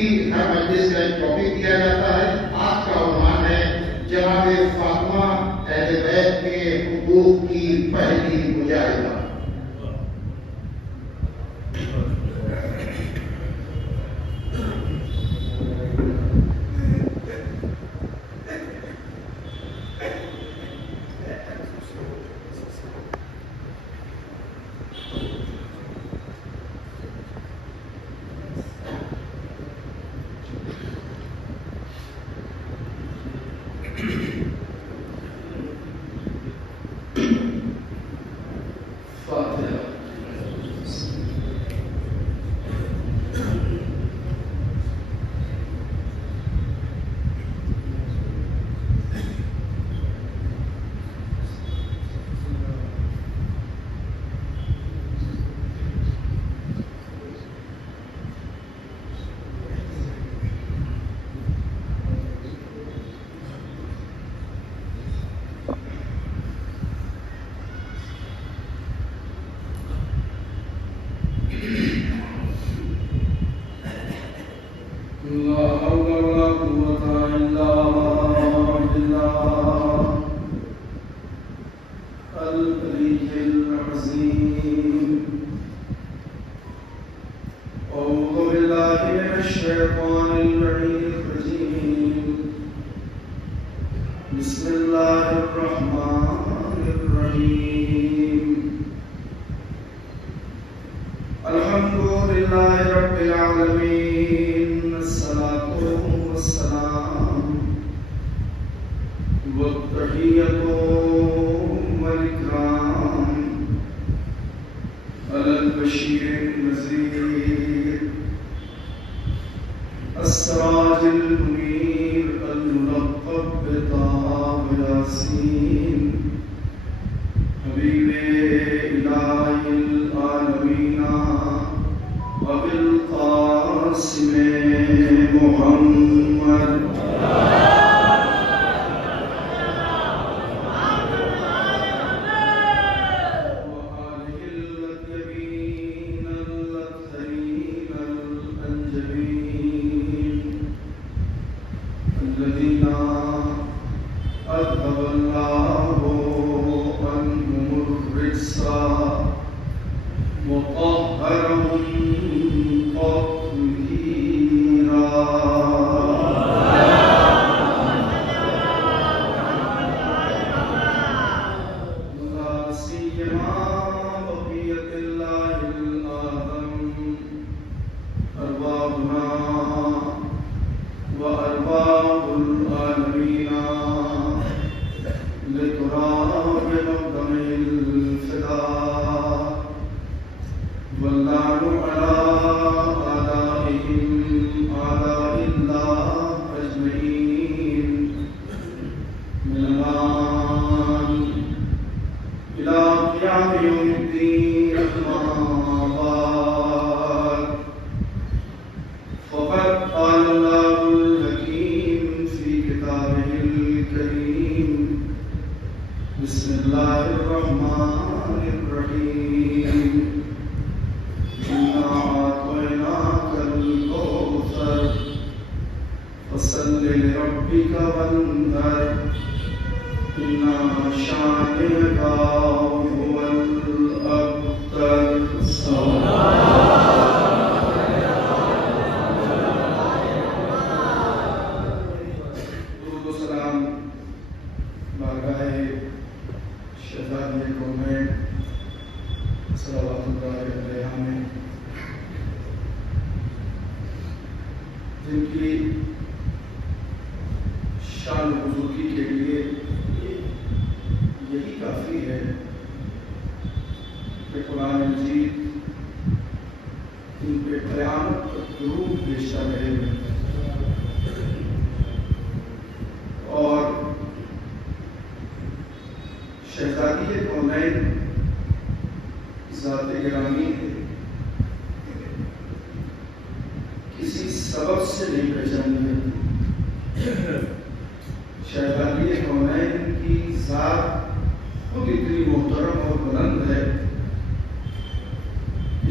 की हर मजलिस का एक टॉपिक दिया जाता है। आज का उन्वान है जनाब फातिमा अहले बैत के हुकूक की पहली मुजाहिदा।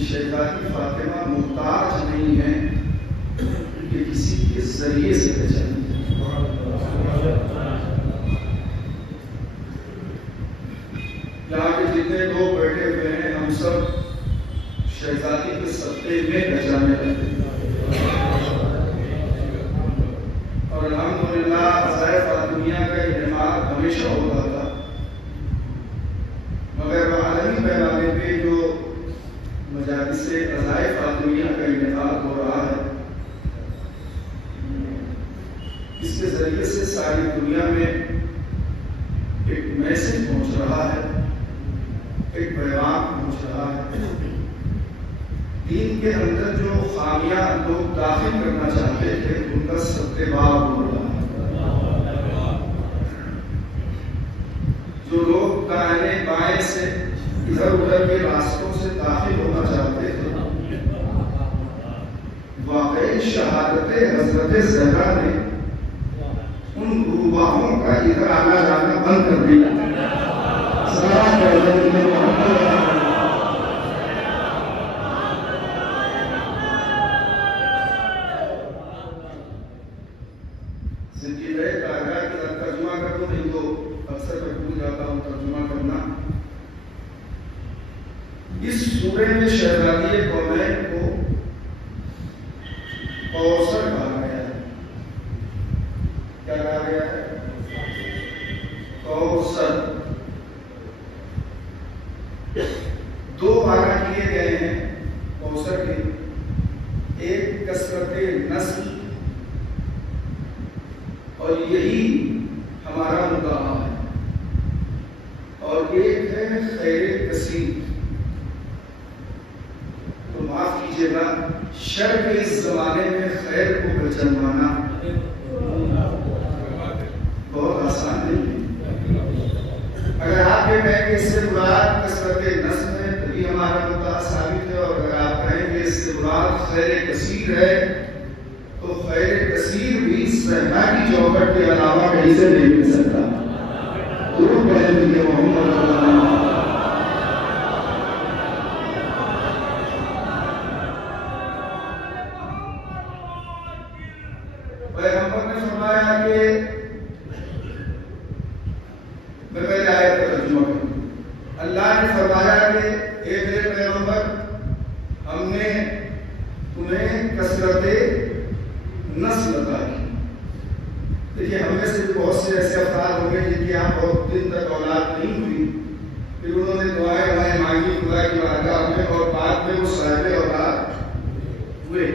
शहजादी फातिमा मुहताज नहीं है कि किसी के जरिए से पहचानी। यहाँ के जितने लोग बैठे हुए हैं हम सब शहजादी के सत्ते में पहचाने लगते और अल्हम्दुलिल्लाह अज़ाए फातिमिया का इनेमाद हमेशा होता था, मगर आलमी पैमाने पे जो मजालिसे अज़ाए फातिमिया का इनेमाद हो रहा है, इसके जरिए से सारी दुनिया में एक मैसेज पहुंच रहा है, एक पैगाम पहुंच रहा है। दीन के अंदर जो खामियां लोग दाखिल करना चाहते थे उनका सत्तेबाब हो रहा है। जो लोग दाहिने बाएं से इधर उधर के रास्तों से दाखिल होना चाहते थे, वाकई शहादत हजरत ज़हरा ने उन गुरुबाहों का इधर आना जाना बंद कर दिया। तर्जुमा कर दो, नहीं तो अक्सर मैं भूल जाता हूँ तर्जुमा करना। इस सूरे में शहजादी कौमैन को कौसर कहा गया है। क्या कहा गया है? कौसर। दो माना किए गए हैं कौसर के, एक कसरते नस्ल और यही हमारा मुद्दा है, और एक है खैर कसीर। तो माफ कीजिएगा, शर के इस जमाने में खैर को पहचानवाना बहुत आसान नहीं है। अगर आप ये कहेंगे इससे मुराद कसरते नस्ल है तभी हमारा मुद्दा साबित है, और अगर आप कहेंगे इससे मुराद खैर कसीर है तो खैर कसीर भी सहना की चौखट के अलावा कहीं से नहीं मिल सकता। पैगंबर ने फरमाया कि मैं पहले आयत का तर्जुमा करूं। अल्लाह ने फरमाया कि ए मेरे पैगंबर, हमने तुम्हें कसरते नस्ल अता की। देखिए, हमें से बहुत से ऐसे अफराद होंगे जिनके यहाँ बहुत दिन तक औलाद नहीं हुई, फिर उन्होंने दुआएं मांगी खुदा की बारगाह में, और बाद में वो साहिब औलाद हुए।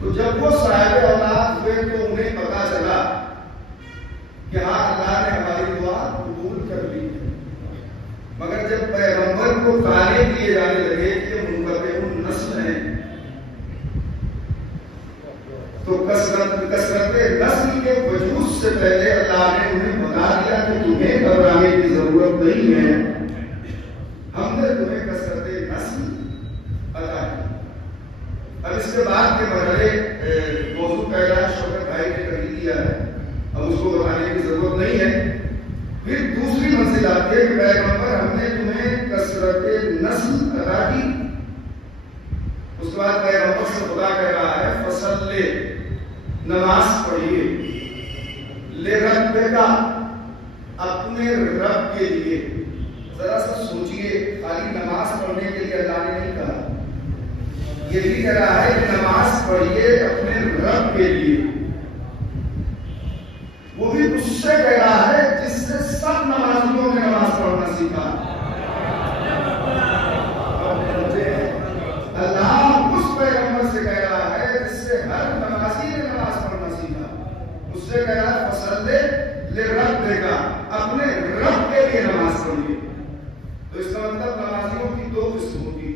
तो जब वो साहिब औलाद हुए तो उन्हें पता चला कि हाँ, अल्लाह ने हमारी दुआ कबूल कर ली। मगर जब पैगंबर को ताने दिए जाने लगे कि मुनक़तिउन नस्ल है, तो कसरते नस्ल के वजूद से पहले अल्लाह ने उन्हें बता दिया कि तुम्हें घबराने की जरूरत नहीं है, हमने तुम्हें कसरते नस्ल अता की। अब इसके बाद के मरहले मौजूद पहला शौकत भाई ने कर दिया है, अब उसको बताने की जरूरत नहीं है। फिर दूसरी मंजिल आती है कि पैगंबर, हमने तुम्हें कसरते नस्ल अता की। उसके बाद पैगंबर से खुदा कह रहा है फसल्ले, नमाज पढ़िए, ले रब्बिका, अपने रब के लिए। जरा सा सोचिए, खाली नमाज पढ़ने के लिए अल्लाह ने नहीं कहा, ये भी कह रहा है कि नमाज पढ़िए अपने रब के लिए। वो भी उससे कह रहा है जिससे सब नमाजियों ने नमाज पढ़ना सीखा। अल्लाह उस पैगंबर से कह रहा है जिससे हर नमाजी ने नमाज पढ़ना सीखा। उससे कह रहा है फसल्ले ले रब्बिका, अपने रब के लिए नमाज पढ़िए। तो इसका मतलब नमाजियों की दो किस्म होगी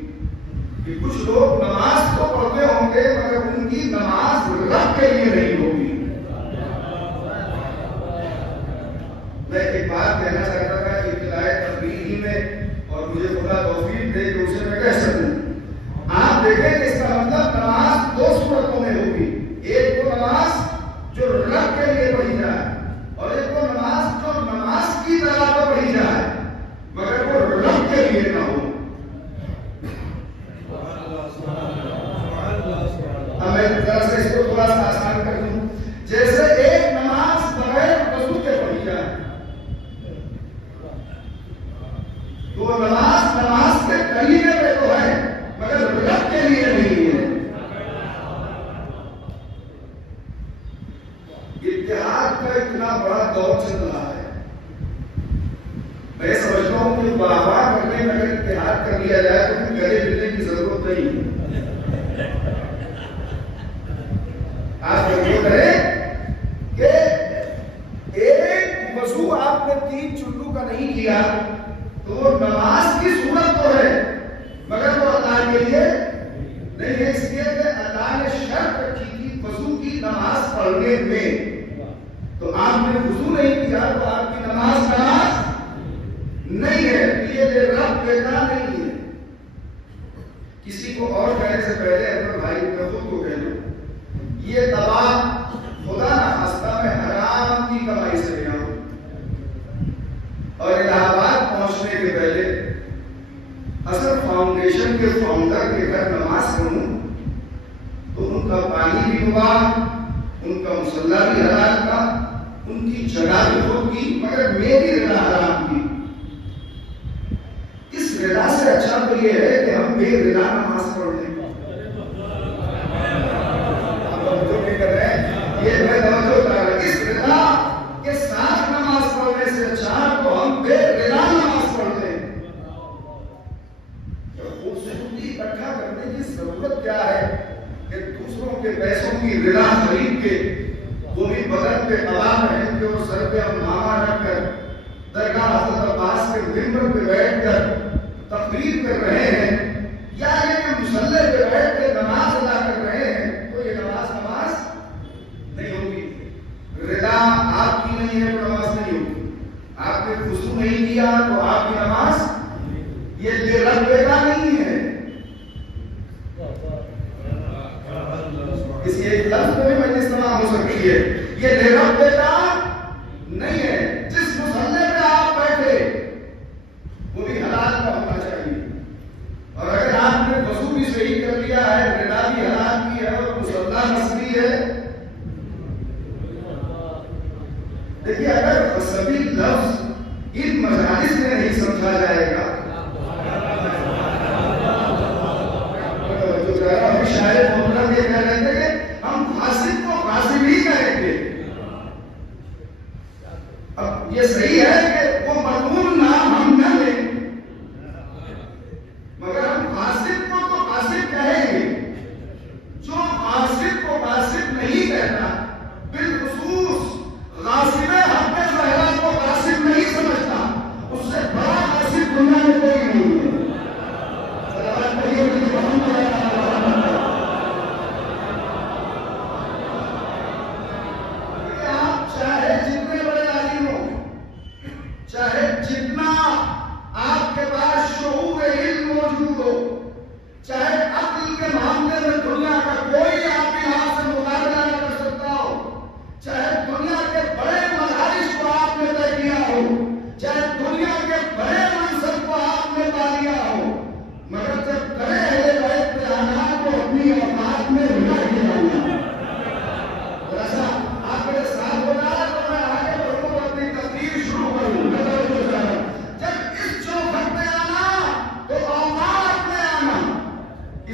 कि कुछ लोग नमाज तो पढ़ते होंगे मगर उनकी नमाज रब के लिए नहीं होगी। मैं एक बात कहना चाहता था कि इब्तिदाई तकरीर ही में, और मुझे खुदा तौफीक दे कि उसे मैं कह सकूं। आप देखें कि इसका मतलब नमाज दो सूरतों में होगी, एक वो नमाज जो रब के लिए पढ़ी जाए, और एक वो नमाज जो नमाज की तरह तो पढ़ी जाए मगर वो रब के लिए ना हो। अब मैं जरा सा इसको थोड़ा सा आसान कर दूं, जैसे एक नमाज बगैर वजू के पढ़ी जाए तो नमाज के करीने पे तो है मगर रब के लिए नहीं है। इत्तेहाद का इतना बड़ा दौर चल रहा है, मैं समझता हूं कि वाहवाह करने में अगर इत्तेहाद कर लिया जाए तो फिर गले मिलने की जरूरत नहीं है। आप ये करें कि एक वजू आपने 3 चुल्लू का नहीं किया तो नमाज की सूरत तो है मगर वो अल्लाह के लिए नहीं है, इसलिए कि अल्लाह ने शर्त रखी थी वजू की नमाज पढ़ने में। तो आपने वजू नहीं किया तो आपकी नमाज नहीं है, ये रब बेटा नहीं है। किसी को और कहने से पहले अपने भाई खुद को कह लो, ये दवा खुदा ना खास्ता में हराम की कमाई से लिया हूं। और इलाहाबाद पहुंचने के पहले असर फाउंडेशन के फाउंडर के घर नमाज पढ़ूं तो उनका पानी भी हुआ, उनका मुसल्ला भी हराम था, उनकी जगह भी खुद की, मगर मेरी रिदा हराम की। इस रिदा से अच्छा तो यह है कि हम बेरिदा नमाज पढ़ लें। आप जो भी कर रहे हैं ये मैं तवज्जो कर रहा हूं, इस रिदा के साथ नमाज पढ़ने से अच्छा तो हम बेरिदा नमाज पढ़ लें। खूबसूरती इकट्ठा करने की जरूरत क्या है कि दूसरों के पैसों की रिदा खरीद के वो भी बदन पे कबाब पहन के और सर पे हम नामा रखकर दरगाह हज़रत अब्बास के मिंबर पे बैठकर तकरीर कर रहे हैं या ये मुसल्ले पे बैठ के नमाज अदा कर रहे हैं तो ये नमाज नहीं होगी। रिदा आपकी नहीं है तो नमाज नहीं होगी। आपने वुज़ू नहीं किया तो आपकी नमाज ये रब बेटा नहीं है। इस एक लफ्ज में भी मजलिस तमाम हो सकती है, ये रब बेटा नहीं है। जिस मुसल्ले पे आप बैठे वो भी हलाल का होना चाहिए, और अगर आपने वजू भी सही कर लिया है, रिदा भी हलाल की है और मुसल्ला मसली है। देखिए अगर सभी लफ्ज इन मजालिस में नहीं समझा जाएगा तो हम शायद मतलब ये कह रहे थे कि हम फासिद को फासिद ही करेंगे। अब ये सही है कि वो मजमून नाम हम न लें मगर हम फासिद को तो फासिद कहेंगे। जो फासिद को फासिद नहीं कहता बिलखुसूस गासिबे हक़ ज़हरा को गासिब नहीं समझता, उससे बड़ा गासिब दुनिया में कोई नहीं है। आप चाहे जितने बड़े आलिम हो, चाहे जितना आपके पास शऊर इल्म मौजूद हो, चाहे अक्ल के मामले में दुनिया का कोई आपके हाथ से मुकाबला न कर सकता हो, चाहे दुनिया के बड़े मदारिस को आपने तय किया हो, चाहे दुनिया के बड़े मनसब को आपने पा लिया हो, मगर जब बड़े अहले बैत पे आना तो अपनी औकात में रुका के जाना। ऐसा आप मेरे साथ हो रहा है तो मैं आगे बढ़ूं, अपनी तकरीर शुरू करूं। जब इस चौखट में आना तो औकात में आना,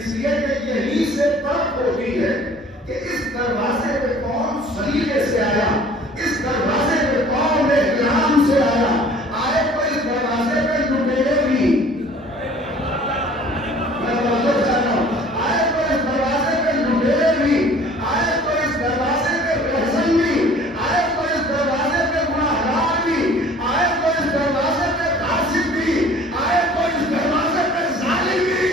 इसलिए कि यही से परख होती है कि इस दरवाजे पे कौन सलीके से आया, इस दरवाजे पे कौन एहतराम से आया। आए तो इस दरवाजे पे लुटेरे भी, मैं बात कर रहा हूं, आए तो इस दरवाजे पे लुटेरे भी, आए तो इस दरवाजे पे रहसन भी, आए तो इस दरवाजे पे गुनाहगार भी, आए तो इस दरवाजे पे कासिब भी, आए तो इस दरवाजे पे जालिम भी,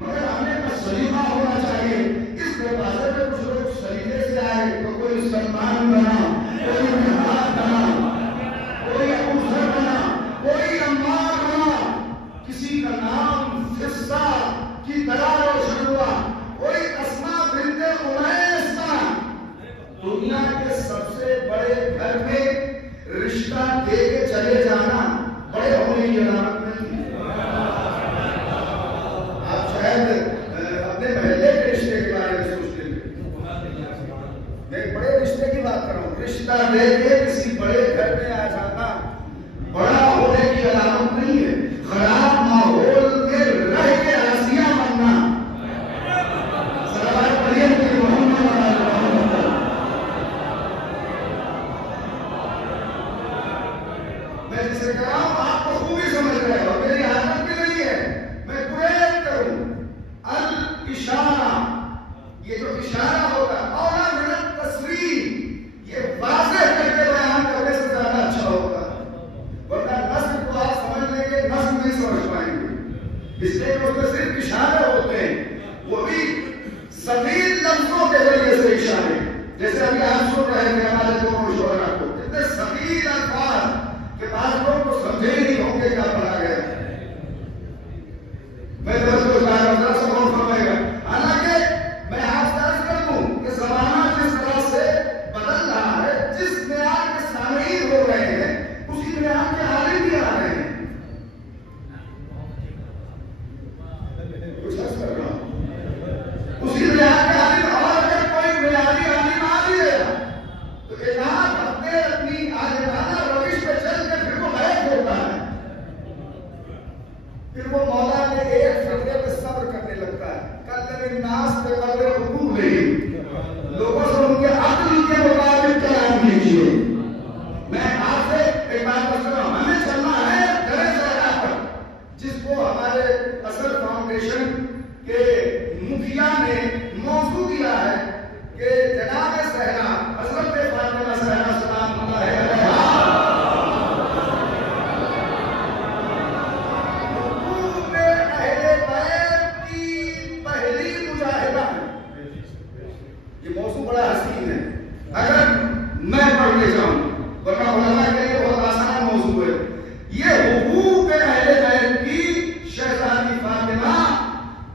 मगर हमने का सलीका होना चाहिए। इस दरवाजे पे कुछ लोग सलीके से आए तो कोई सलमान बना, कोई मेहमान बना, कोई अबू ज़र बना, कोई अम्मार बना, किसी का नाम फिस्सा की तरह रोशन हुआ, कोई अस्मा बिन्ते उमैस बना। दुनिया के सबसे बड़े घर में रिश्ता दे के चले जाना बड़े होने की अलामत नहीं है। आप शायद अपने महल्ले के रिश्ते के बारे में सोचते हैं, रिश्ते की बात कर रहा हूं। रिश्ता लेके किसी बड़े घर में आ जाना बड़ा होने की अलामत नहीं है। खराब माहौल में रह के आसिया बनना। सलावत पढ़िए कि मैं जिसे कह रहा हूं आप तो खूब ही समझ रहे हो, मेरी आदत भी नहीं है मैं कुरैत करूं। अल इशारा, ये जो इशारा होगा और मिनट तस्वीर, ये वाज़ेह करके बयान करने से ज्यादा अच्छा होगा। वरना नस्ल को आप समझ लेंगे, नस्ल नहीं समझ पाएंगे। इसलिए उसमें सिर्फ इशारे होते हैं, वो भी सफीद लफ्जों के जरिए से इशारे। जैसे अभी आप सुन रहे थे हमारे दोनों शोरा को, इतने सफीद अल्फाज के बाद लोग को समझे ही नहीं होंगे क्या पढ़ा गया। मैं तो समझ पाएगा। हालांकि मैं आपसे अर्ज कर दूं कि जमाना जिस तरह से बदल रहा है, जिस म्यार के सामीन हो रहे हैं, उसी म्यार के आलिम भी आ रहे हैं। कुछ अर्ज कर रहा हूं, उसी म्यार के आलिम। और अगर कोई म्यारी आलिम आ भी गया तो इलाज अपने अपनी आलिमाना रविश पे चल के फिर वो गायब होता है। फिर वो मौला के एक फतवे पे सब्र करने लगता है। कल नास पे कदर हुकूक नहीं, लोगों से उनके अक्ल के मुताबिक कलाम कीजिए। मैं आपसे एक बात बता रहा हूं, हमें चलना है दरे सहरा पर, जिसको हमारे असल फाउंडेशन के मुखिया ने मौजू दिया है कि जनाब सहरा हजरत फातिमा सहरा सलामुल्लाह अलैहा बड़ा हसीन है। अगर मैं पढ़ ले जाऊं, वरना उलमा के लिए बहुत आसान मौजू है। ये हुकूक अहले बैत की शहजादी फातिमा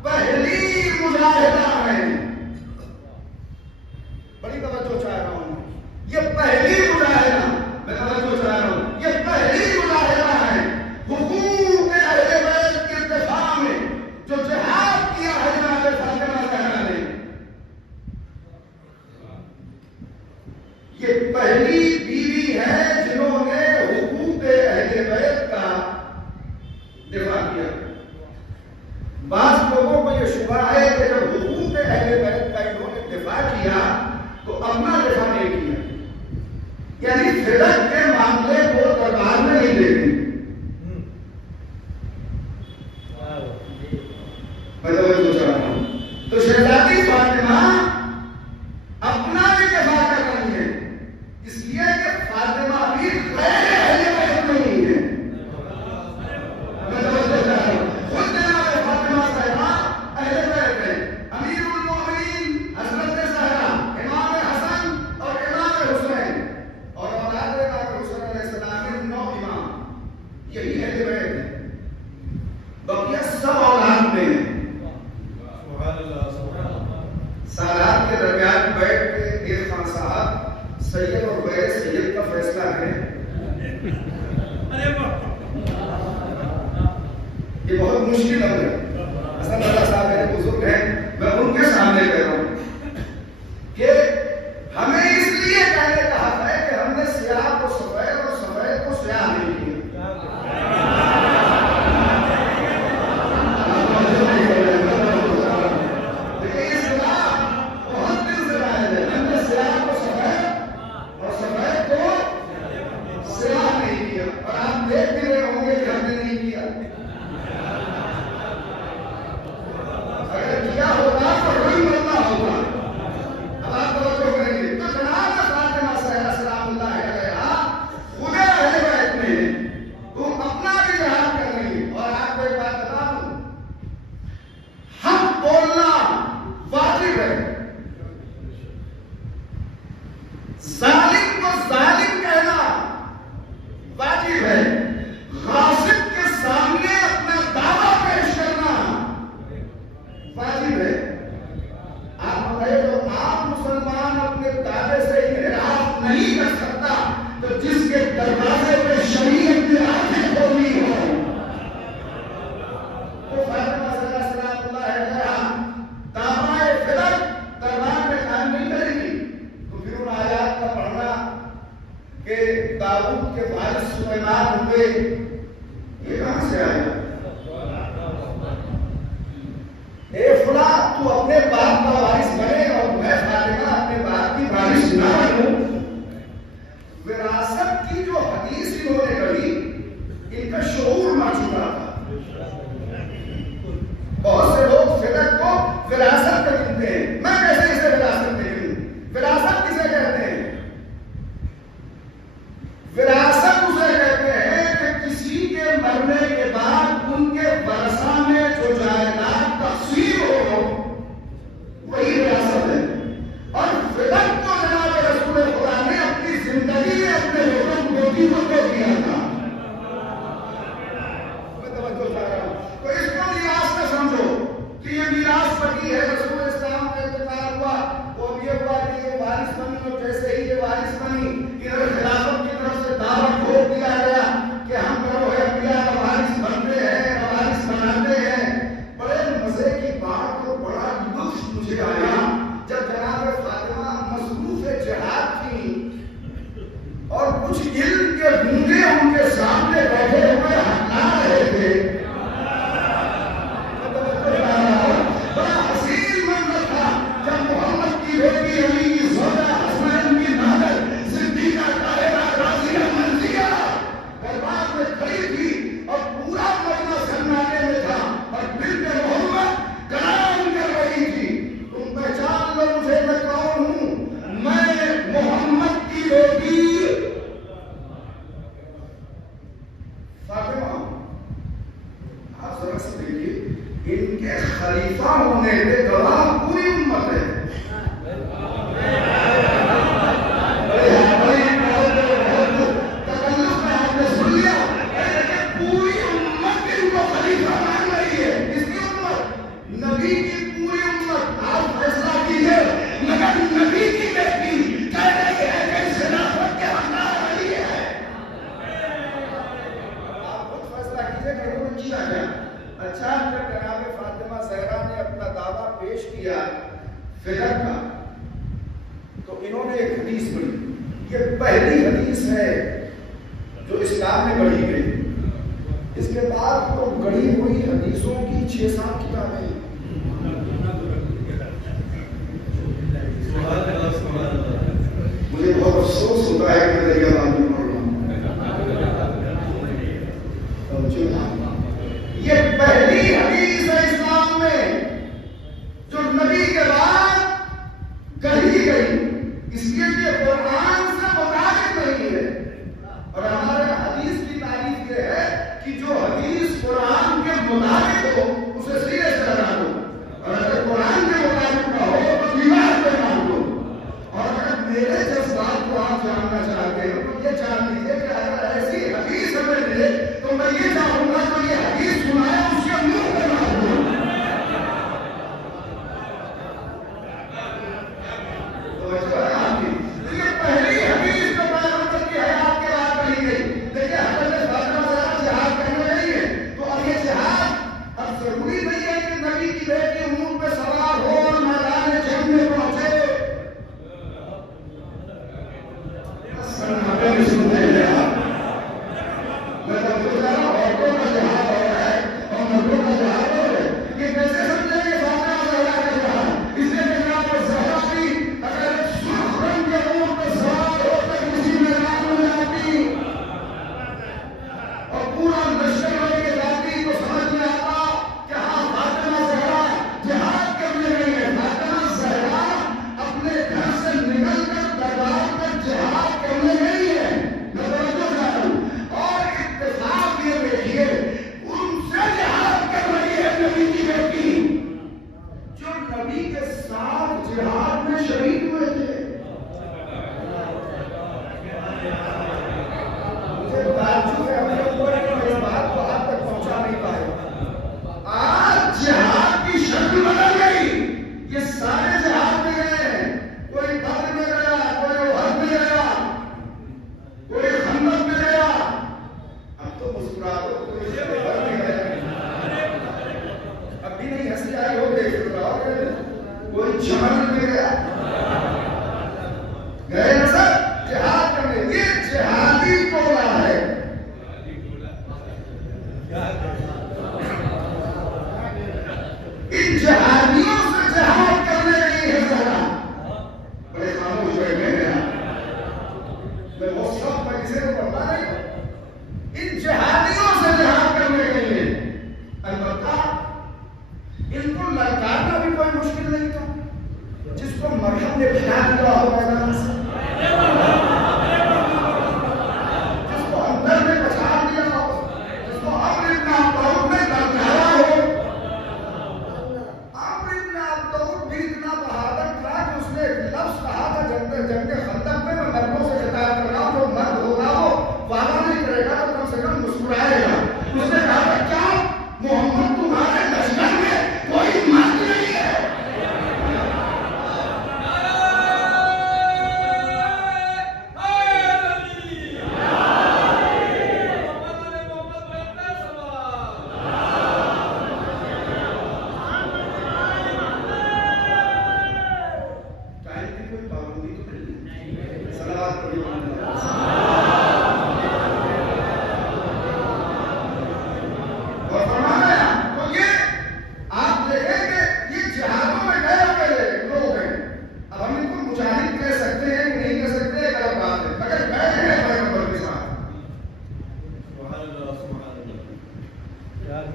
पहली मुजाहिदा है। बड़ी तवज्जो चाह रहा हूं, ये पहली मुजाहिदा, मैं तवज्जो चाह रहा हूं, ये पहली मुजाहिदा है हुकूक अहले बैत के दिफा में जो जिहाद किया है जनाब फातिमा ज़हरा ने। ये पहली बीवी है जिन्होंने हुकूक अहले बैत का दिफा किया। बाज़ लोगों को यह शुबा है कि जब हुकूक अहले बैत का इन्होंने दिफा किया तो अपना दिफा नहीं किया, यानी फिरक के मामले को दरबार में नहीं देखी। मैं तो चाह रहा हूं, तो शहजादी फातिमा अपना भी दिफा कर रही है, इसलिए कि फातिमा भी गैर अहले बैत नहीं है। मैं समझते जा रहा हूं, खुद जनाब फातिमा ज़हरा अहले बैत है। अमीरुल मोमिनीन हज़रत ज़हरा, इमाम हसन और इमाम हुसैन और औलाद इमाम हुसैन अलैहिस्सलाम के 9 इमाम, यही अहले बैत है। बाकी सब औलाद में है। सालात के दरमियान बैठ के एक खान साहब सैयद और गैर सैयद का फैसला करें। ये बहुत मुश्किल है। हसन अल्लाह साहब मेरे बुजुर्ग हैं, मैं उनके सामने कह रहा हूं कि हमें इसलिए कहने का हक है कि हमने स्याह को सफेद और सफेद को स्याह नहीं किया। आयात पैमान हुए, ये कहां से आया? ए फुला, तू अपने बाप का वारिस बने और मैं फातिमा अपने बाप की वारिस ना बनूं। विरासत की जो हदीस इन्होंने गढ़ी, इनका शऊर मर चुका था। बहुत से लोग फिदक को विरासत में गिनते हैं। मैं कैसे इसे विरासत में गिनूं? विरासत किसे कहते हैं? विरासत उसे कहते हैं कि किसी के मरने के बाद उनके वरसा में जो जायदाद तकसीम हो, वही विरासत है। और फिदक को जनाब रसूल खुदा ने अपनी जिंदगी में अपने लोगों बेटी को दे दिया था। मैं तवज्जो चाह रहा हूं, तो इसको मीरास में समझो कि ये मीरास बनी है। रसूल इस्लाम का इंतकाल हुआ, वो ये हुआ कि ये वारिस बनी, और जैसे ही ये वारिस बनी, इधर खिलाफत की तरफ से दावा ठोक दिया गया कि हम करो है पिया वारिस बनते हैं, वारिस बनाते हैं। बड़े मजे की बात और बड़ा लुत्फ मुझे आया जब जनाब फातिमा मसरूफ जिहाद थी और कुछ इल्म के गूंगे उनके सामने बैठे हुए हटा रहे थे। बड़ा हसीन मंजर था जब मोहम्मद की बेटी अली की ज़ौजा हसनैन की नादर सिद्दीक़ा ताहिरा राज़िया मंजिया दरबार में खड़ी थी और पूरा मजमा सन्नाटे में था और बिन्ते मोहम्मद कलाम कर रही थी। तुम पहचान लो मुझे, मैं कौन हूं? मैं मोहम्मद की बेटी फातिमा। आप जरा से देखिए, इनके खलीफा होने के गवाह पूरी उम्मत है। तकल्लुफ में आपने सुन लिया, पूरी उम्मत इनको खलीफा मान रही है। इसकी उम्मत, नबी की पूरी उम्मत। आप फैसला कीजिए, मगर नबी की बेटी कह रही है कि खिलाफत के हकदार रही है। आप खुद फैसला कीजिए कि वो किया गया। अच्छा, जब जनाब फातिमा ज़हरा ने अपना दावा पेश किया फिदक का, तो इन्होंने एक हदीस पढ़ी। ये पहली हदीस है जो इस्लाम में गढ़ी गई। इसके बाद तो गढ़ी हुई हदीसों की 6-7 किताबें। मुझे बहुत अफसोस होता है कि मैं दरियाबाजी पढ़ रहा हूं। ये पहली हदीस है इस्लाम में जो नबी के बाद गढ़ी गई, इसलिए कि कुरान से मुताबिक नहीं है। और हमारे हदीस की तारीफ ये है कि जो हदीस कुरान के मुताबिक हो उसे सीधे से लगा दो, और अगर कुरान के मुताबिक ना हो तो दीवार पे मार दो। और अगर मेरे जज्बात को आप जानना चाहते हो तो ये जान लीजिए कि अगर ऐसी हदीस हमें मिले तो मैं ये चाहूंगा तो ये हदीस सुनाए उसके मुंह पे मार दो। तो आपकी ये पहली हदीस जो पैगंबर की हयात के बाद कही गई। देखिए, हज़रत फातिमा ज़हरा जिहाद करने गई है, तो अब ये जिहाद अब जरूरी नहीं है कि नबी की बेटी ऊंट पे सवार हो और मैदान जंग में पहुंचे। सन्नाटे में सुनते हैं आप, मैं तो बोल रहा हूं, औरतों का जिहाद हो रहा है और मर्दों का जिहाद हो रहा है। ये कैसे समझेंगे फातिमा ज़हरा का जिहाद? इसलिए जनाब ज़हरा भी अगर सुर्ख रंग के ऊंट पे सवार होकर किसी मैदान में जाती और पूरा लश्कर लेके जाती तो समझ में आता कि हाँ, फातिमा ज़हरा जिहाद करने गई है। फातिमा ज़हरा अपने घर से निकलकर दरबार में जिहाद करने गई है। मैं तवज्जो चाह रहा हूं, और इत्तेफाक ये देखिए, उनसे जिहाद कर रही है नबी की बेटी जो नबी के साथ जिहाद में शरीक हुए थे। मुझे ताज्जुब है अपने ऊपर कि मैं इस बात को आप तक पहुंचा नहीं पाया। आज जिहाद की शक्ल बदल गई। ये सारे जिहाद में गए हैं, कोई बद्र में गया, कोई उहद में गया, कोई खंदक में गया। अब तो मुस्कुरा दो, कोई खैबर में गया। अब भी नहीं हंसी आई हो, देख रहा हो, कोई जमल में गया। गए ना सर जिहाद करने। ये जिहादी टोला है। किसी को पता नहीं। इन जिहादियों से जिहाद करने के लिए अलबत्ता इनको ललकारना भी कोई मुश्किल नहीं था। जिसको मरहम ने भिजा दिया हो मैदान से, जिसको अंदर में पछाड़ दिया हो, जिसको अम्र इब्न अब्दऊद में ललकारा हो। अम्र इब्न अब्दऊद भी इतना बहादुर था कि उसने एक लफ्ज कहा था जंग खंदक में, मैं मर्दों से खिताब कर रहा हूं, जो मर्द होगा वो वादा नहीं करेगा तो कम से कम मुस्कुराएगा। उसने कहा क्या मोहम्मद तुम्हारे लश्कर में कोई मर्द नहीं है?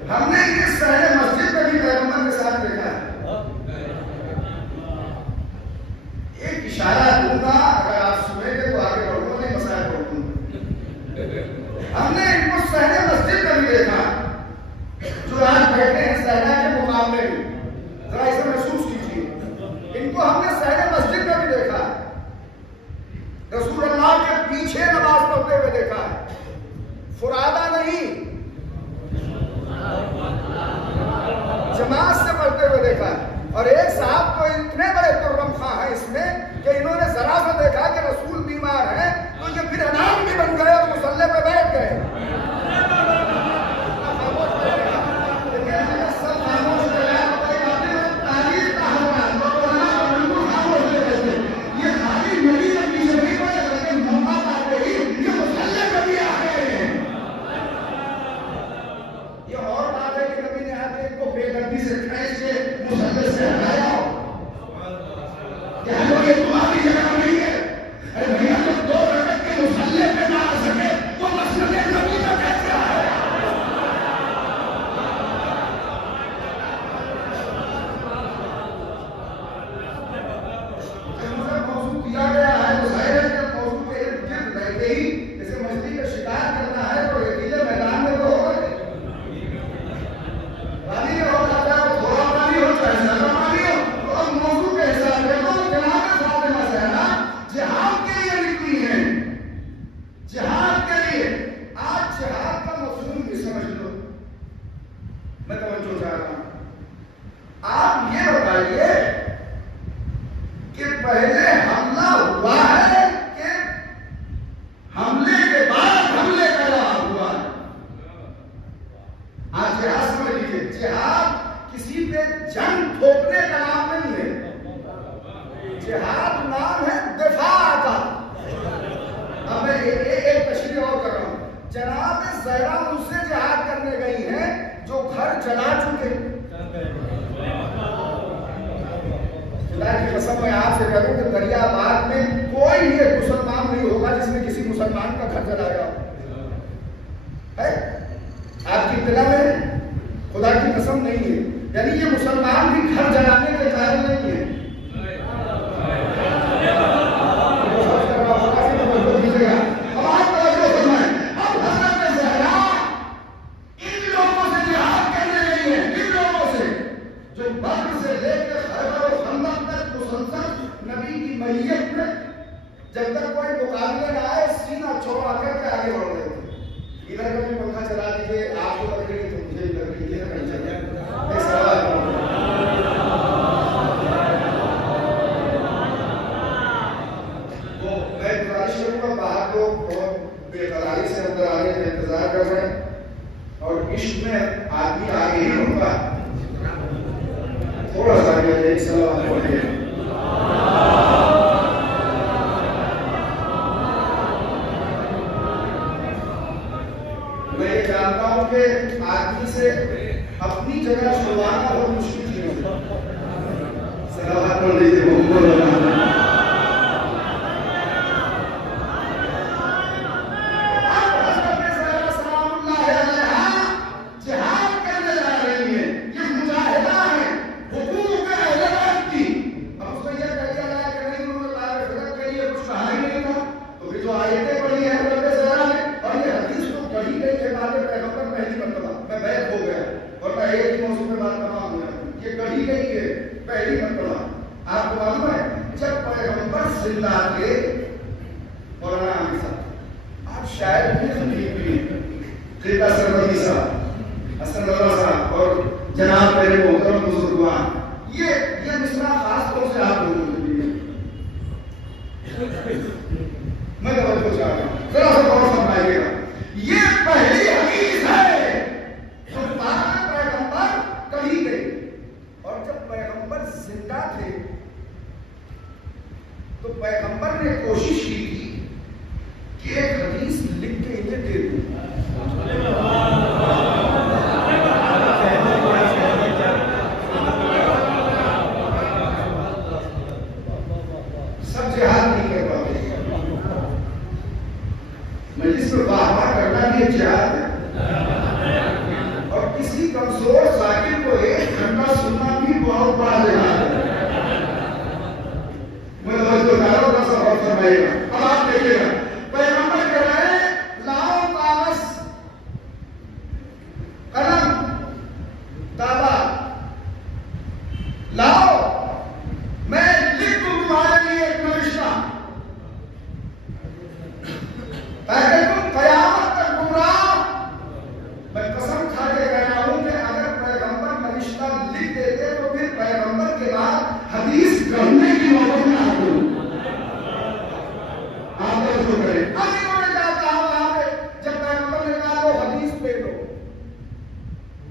हमने ये सहरे मस्जिद में भी पैगंबर के साथ देखा है। एक इशारा दूंगा, अगर आप सुनेंगे तो आगे बढ़ूंगा, नहीं मसाला बढ़ूंगा। हमने इनको सहरे मस्जिद में भी देखा, जो आज बैठे हैं सहरा के मुकाबले में, जरा इसे महसूस कीजिए। इनको हमने सहरे मस्जिद में भी देखा, रसूल अल्लाह के पीछे नमाज पढ़ते हुए देखा, फुरादा नहीं जमात से पढ़ते हुए देखा। और एक साहब तो इतने बड़े तुर्रम खां हैं इसमें कि इन्होंने जरा सा देखा कि रसूल बीमार है तो ये फिर अनाम भी बन गए और मुसल्ले पे बैठ गए। आप ये बताइए कि पहले हमला हुआ है कि हमले के बाद हमले का जवाब हुआ है? आज जिहाद समझ लीजिए, जिहाद किसी पे जंग थोपने का नाम नहीं है, जिहाद नाम है दिफा का। अब मैं एक तशरीह और कर रहा हूं। जनाब ज़हरा उनसे जिहाद करने गई हैं जो घर जला चुके। कसम मैं आपसे करूं कि दरियाबाद में कोई भी एक मुसलमान नहीं होगा जिसने किसी मुसलमान का घर जलाया है। आपकी इत्तला में खुदा की कसम नहीं है, यानी ये मुसलमान भी घर जलाने के कायल नहीं है। जब तक कोई मुकाबले ना आए सीना छोड़ा करके आगे बढ़ रहे थे। इधर कभी पंखा चला दीजिए, आपको लग रही तो मुझे भी लग रही है, नहीं चले। तो मैं गुजारिश करूंगा, बाहर लोग बहुत बेकरारी से अंदर आने का इंतजार कर रहे हैं और इश्क में आदमी आगे ही होगा। थोड़ा सा सलाम जानता हूं कि आदमी से अपनी जगह छुड़वाना बहुत मुश्किल है। सलावत पढ़ लीजिए। एक ही मौसम में बात तमाम हो जाती। ये कढ़ी नहीं है, पहली मरतबा। आपको मालूम है जब पैगंबर जिंदा थे मौलाना आमिर साहब, आप शायद खिता सरवती साहब, हसन रजा साहब और जनाब मेरे मोहतरम बुजुर्गवान, ये मिसरा खास तौर से आप लोगों के लिए मैं तवज्जो चाह रहा हूं, जरा सा गौर फरमाइएगा। ये पहली हदीस है जो पैगंबर कही गई, और जब पैगंबर जिंदा थे तो पैगंबर ने कोशिश की थी कि एक हदीस लिख के इन्हें दे दूं। सब जिहाद नहीं कर पाते, मजलिस में वाह करना भी एक जिहाद है, और किसी कमजोर साकिब को 1 घंटा सुनना भी बहुत बड़ा जिहाद है। मैं अब आप देखिएगा, पैगंबर कह रहे हैं लाओ कागज कलम ताबा लाओ, मैं लिख दूं तुम्हारे लिए एक नविश्ता, ताकि तुम कयामत तक गुमराह। मैं कसम खा के कह रहा हूं कि अगर पैगंबर नविश्ता लिख देते तो फिर पैगंबर के बाद हदीस गढ़ने की नौबत में आती। जब पैगंबर ने कहा लो हदीस पे लो,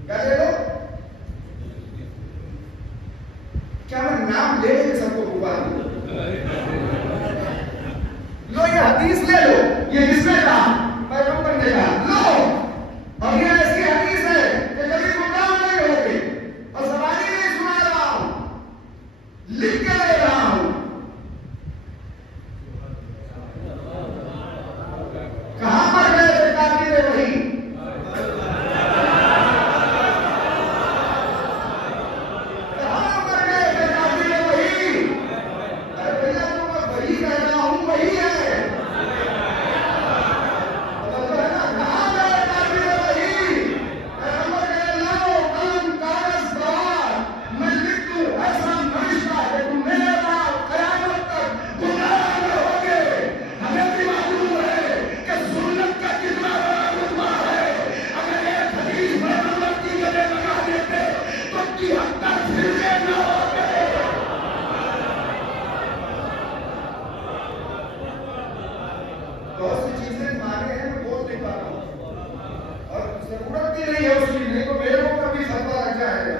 क्या ले लो? क्या मैं नाम ले लेके सबको डुबा दूं? लो ये हदीस ले लो, ये किसने कहा? पैगंबर ने कहा लो, और ये ऐसी हदीस है कि कभी गुमराह नहीं होगे, और ज़बानी नहीं सुना रहा हूं, लिख के ले रहा हूं। कहां पर गए थे काफिर वही? कहां पर गए थे काफिर वही? अरे भैया तो मैं वही कह रहा हूं, वही है, मतलब है ना। कहां गए काफिर वही? पैगंबर कह लो कलम कागज गवाह, मैं लिख दूं ऐसा नविश्ता कि तुम मेरे बाद कयामत तक गुमराह न होगे। हमें भी मालूम है कि सुन्नत का कितना बड़ा रुतबा है। अगर एक हदीस पैगंबर की गले लगा देते तो 73 फिरके न होते। बहुत सी चीजें माने हैं, मैं बोल नहीं पा रहा हूं, और जरूरत भी नहीं है उस चीज, नहीं तो मेरे ऊपर भी सत्ता लग जाएगा।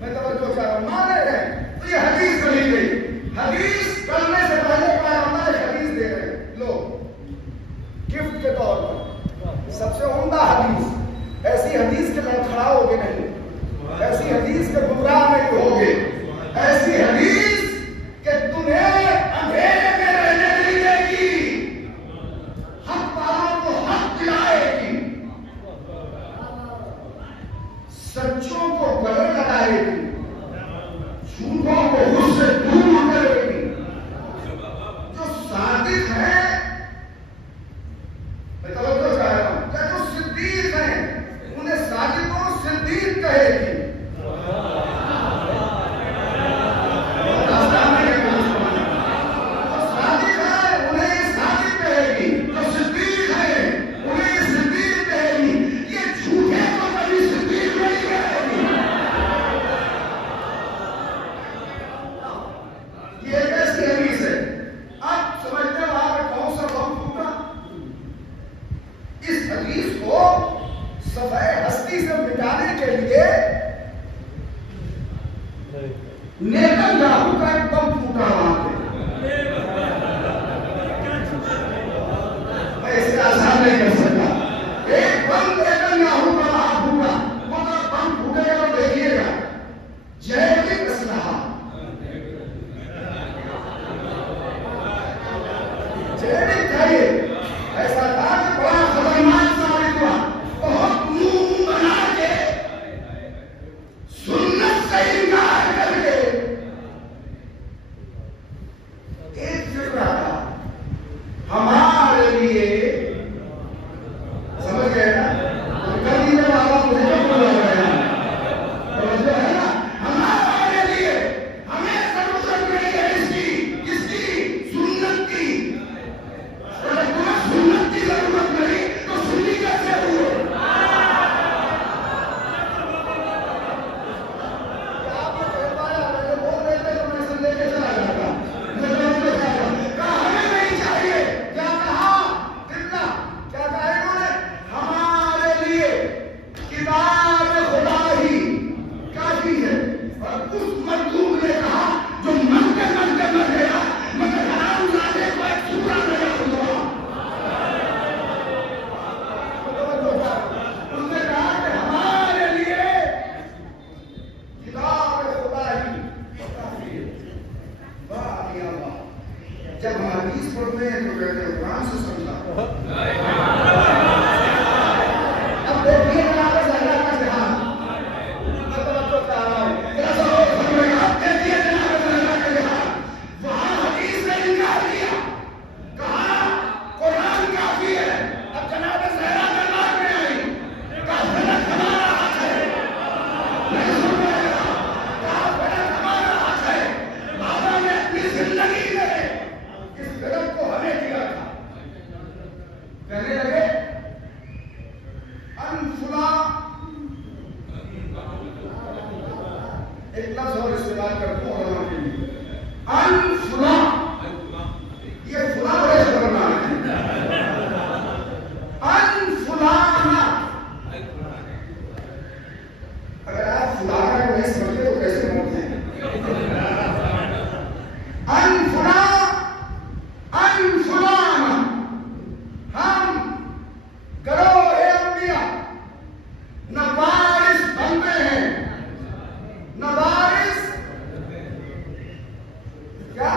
मैं तवज्जो चाह रहा हूं, माने हैं तो ये हदीस कही गई। हदीस करने से पहले पैगंबर एक हदीस दे रहे हैं, लो गिफ्ट के तौर पर, सबसे उम्दा हदीस। ऐसी हदीस के लड़खड़ाओगे नहीं, ऐसी हदीस के गुमराह नहीं होगे, ऐसी हदीस कि तुम्हें अंधेरे में रहने नहीं देगी, हक वालों को हक दिलाएगी, सच्चों को गले लगाएगी, झूठों को उससे दूर करेगी। जो सादिक है, मैं तवज्जो चाह रहा हूं, या जो सिद्दीक है, उन्हें सादिकों सिद्दीक कहेगी। नेतन्याहू का एक बम फूटा वहां पे, मैं इससे आसान नहीं कर सकता। एक बम नेतन्याहू का वहां फूटा, मतलब बम फूटेगा तो देखिएगा जैविक असलहा, जैविक था ये, ऐसा था कि बड़ा खतरनाक साबित हुआ। बहुत मुंह बना के सुन्नत से इनकार करके एक फिक्र था हमारे लिए, समझ गए ना? कल वाला मुझे क्यों बोला गया? पढ़ते हैं तो कहते हैं कुरान से समझा। अब देखिए जनाब ज़हरा का जहान, मैं तो चाह रहा हूँ कैसा हो समझ आप देखिए जनाब ज़हरा का जहान, वहाँ हदीस ने इनकार किया, कहा कुरान काफी है। अब जनाब ज़हरा दरबार में आई, कहा गलत हमारा हक है, नहीं सुन रहे हो, कहा गलत हमारा हक है। बाबा ने अपनी जिंदगी में इस गलत को हमें दिया था। कहने लगे अनफुला, एक लफ्ज और इस्तेमाल करता हूं उलमा के लिए, अनफुला, ये फुला बड़े खतरनाक है। अनफुलाना, अगर आप फुलाना को नहीं समझते तो कैसे बोलते हैं? अनफुला, अनफुलाना, हम गरोहे अंबिया न वारिस बनते हैं, न वारिस क्या,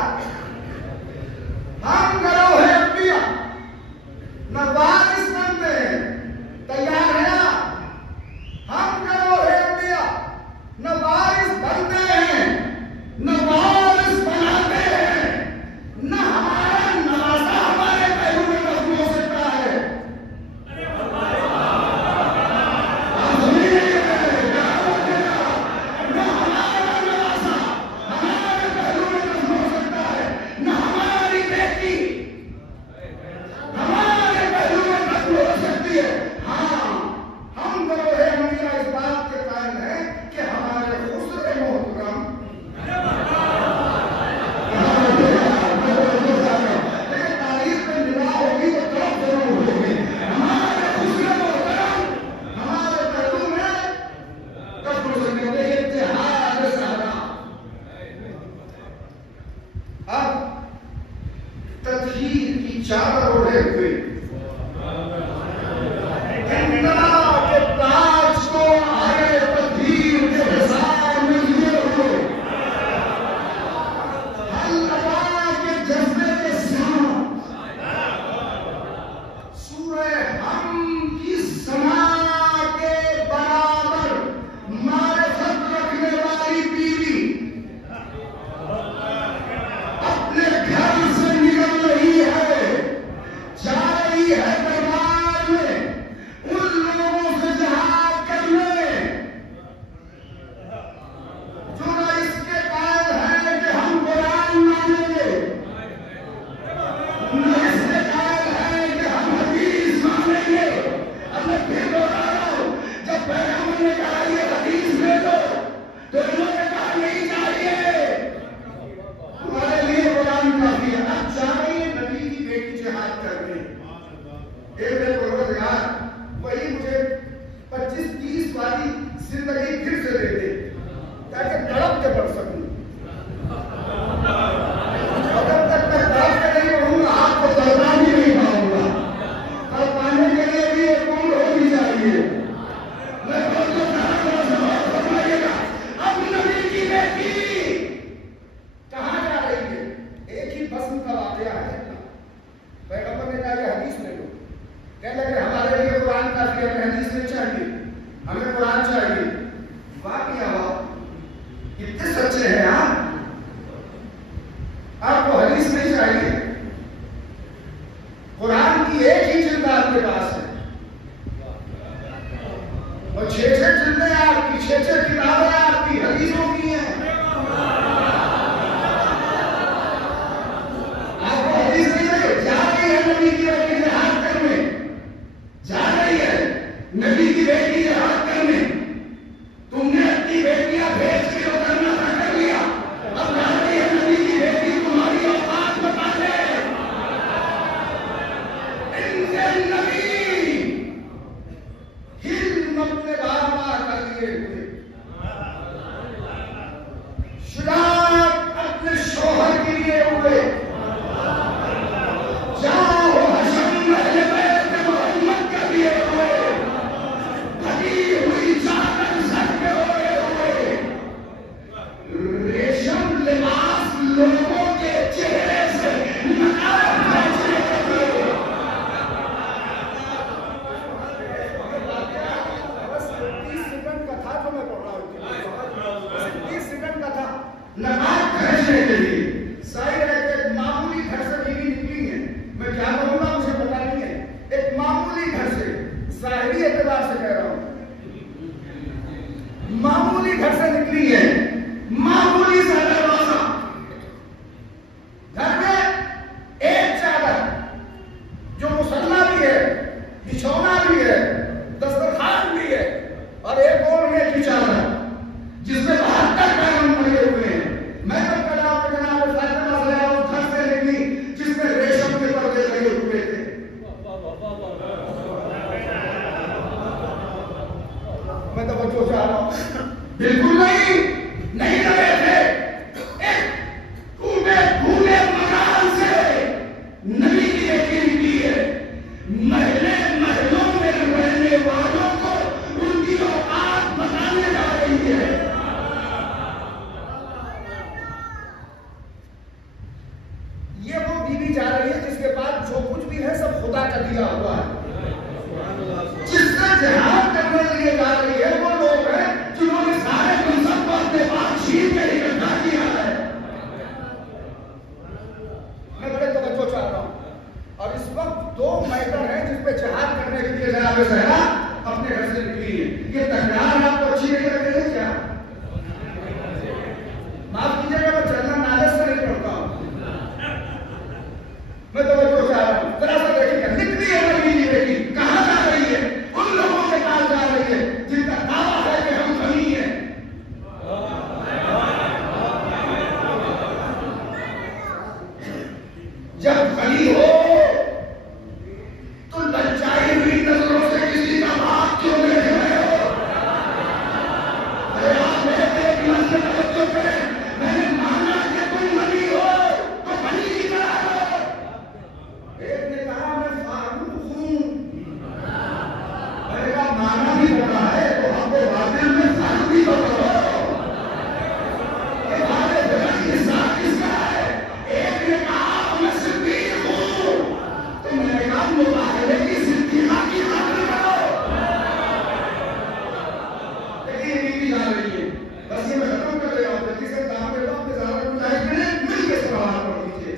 हम गरोहे अंबिया न वारिस बनते हैं। तैयार है ना? हम गरोहे अंबिया न वारिस बनते हैं, न वारिस बनाते हैं, न हमारा नवासा हमारे पहलू में मजबूत हो सकता है। आप सुनिए, क्या बोलते हैं? न हमारा नवासा हमारे पहलू में मजबूत हो सकता है, न हमारी बेटी हमारे पहलू में मजबूत हो सकती है। हाँ, हम गरोहे अंबिया इस बात के कायल हैं कि हमारे खुसरे मोहतरम तारीफ में निगाह होगी तो तरफ जरूर होगी। हमारे खुसरे मोहतरम हमारे पहलू में कब हो सकते हैं? इत्तेहाद सहरा। अब तदहीर की चादर ओढ़े हुए इंदिरा के ताज को आए तदहीर के हिसाब में लिए हुए, हल्वा के जज्बे के साथ सूरह हम की समा के बराबर मारिफत रखने वाली बीवी अपने घर से निकल रही है, जा रही है दरबार में उन लोगों से जहाद करने जो ना इसके कायल हैं कि हम कुरान मानेंगे, न इसके कायल हैं कि हम हदीस मानेंगे। अब मैं फिर दोहरा रहा हूं, जब पैगंबर ने कहा ये हदीस ले लो तो इन्होंने कहा नहीं चाहिए, तुम्हारे लिए कुरान काफी है। अब जा रही है नबी की बेटी जिहाद करने। एक दिन परवरदिगार वही मुझे 25-30 वाली जिंदगी फिर से दे दे ताकि तड़प के बढ़ सकूं। और जब तक मैं तड़प के नहीं बढ़ूंगा आपको तड़पा भी नहीं पाऊंगा। तड़पाने के लिए भी एक उम्र होनी चाहिए। मैं फरमाइएगा, अब नबी की बेटी कहाँ जा रही है? एक ही बस्म का वाकया है। पैगंबर ने कहा ये हदीस ले लो, कहने लगे हमारे लिए कुरान काफी है, हमें हदीस नहीं चाहिए, हमें कुरान चाहिए। वाकया कितने सच्चे हैं आप, आपको हदीस नहीं चाहिए, कुरान की एक ही जिल्द आपके पास है और 6-6 जिल्दें आपकी, 6-6 किताबें आपकी हदीसों की हैं। आपको हदीस नहीं चाहिए। जा रही है नबी की बेटी जिहाद करने, जा रही है नबी की बेटी जिहाद करने। तुमने अपनी बेटियां भेज के जो करना था कर लिया, अब जा रही है नबी की बेटी तुम्हारी औकात बता दे। इनसे नबी से कह रहा हूं, मामूली घर से निकली है, मामूली सा दरवाजा, घर में एक चादर जो मुसल्ला भी है, बिछौना भी है, दस्तरखान भी है, और एक और ये की चादर जिसमें 72 पैगम लगे हुए हैं। मैं तो कला के जनाब फातिमा से आया उस घर से निकली जिसमें रेशम के पर्दे लगे हुए थे। मैं तो बच्चों चाह रहा हूं, बिल्कुल नहीं लगे थे। एक टूटे फूटे मकान से नबी की यकीन की है, महलों में रहने वालों को उनकी औकात बताने जा रही है। ये वो बीवी जा रही है जिसके पास जो कुछ भी है सब खुदा का दिया हुआ है, जिससे जिहाद करने के लिए जा रही है। वो लोग हैं जिन्होंने सारे मनसब को अपने पास छीन के इकट्ठा किया है। मैं बड़े तवज्जो चाह रहा हूं, और इस वक्त 2 मैटर हैं जिसपे जिहाद करने के लिए जनाब सहरा अपने घर से निकली है। ये तकरार आपको अच्छी नहीं लग रही है क्या? माफ कीजिएगा, मैं चलना नाले से नहीं पड़ता हूं। मैं तो बच्चों चाह रहा हूं, जरा सा देखिएगा, निकली है नबी की बेटी, कहां जा रही है? उन लोगों के पास जा रही है जिनका दावा है कि हम गनी हैं। जब गनी हो तो लज्जाई हुई नजरों से किसी का बात क्यों देख रहे हो? अरे आप मेरे एक लफ्ज़ से तवज्जो करें, मैंने माना कि तुम नबी हो तो गनी की तरह हो। एक ने कहा मैं फारूक हूं, मैंने कहा माना भी पता है तो हमको वाकई में फारूक भी बताओ। ये बातें जगत के साथ किसका है? एक ने कहा मैं सिद्दीक हूं, तो मैंने कहा मुबाहरे की सिद्दीका की खातिर करो। लेकिन ये बीवी जा रही है, बस ये मैं खत्म कर रहा हूं, जल्दी से काम कर लो, अपने ज़्यादा मुजाहिद मिल के सवाल पढ़ लीजिए।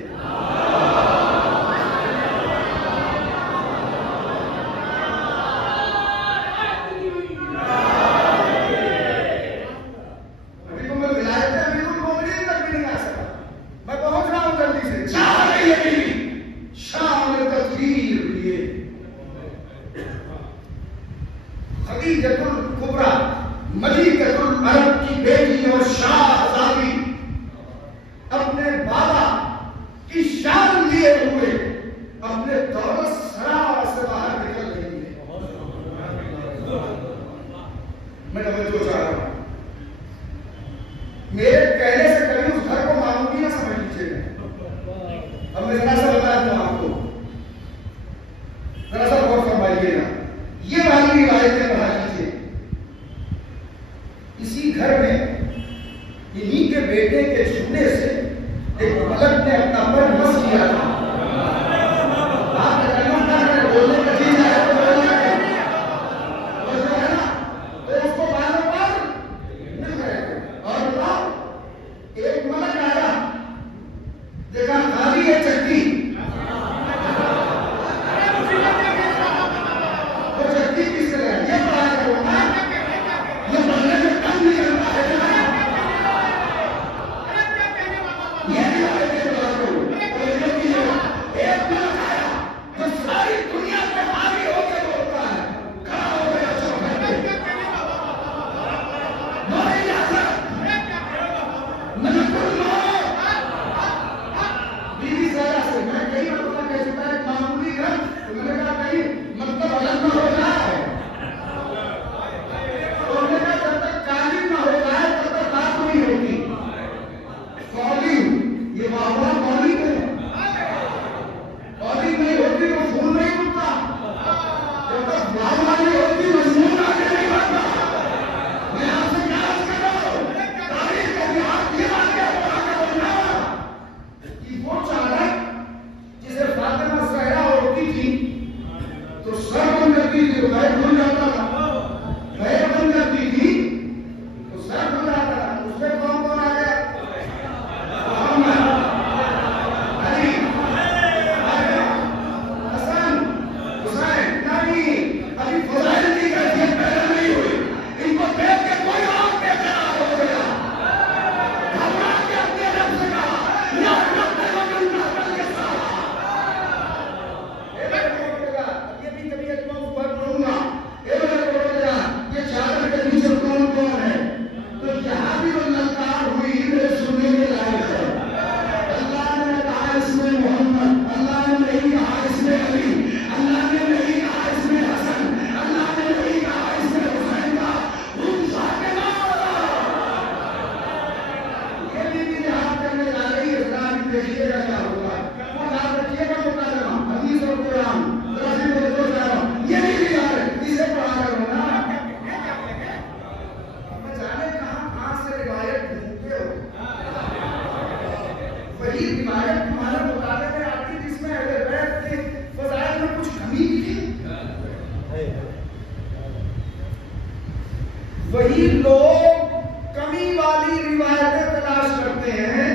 वही लोग कमी वाली रिवायतें तलाश करते हैं।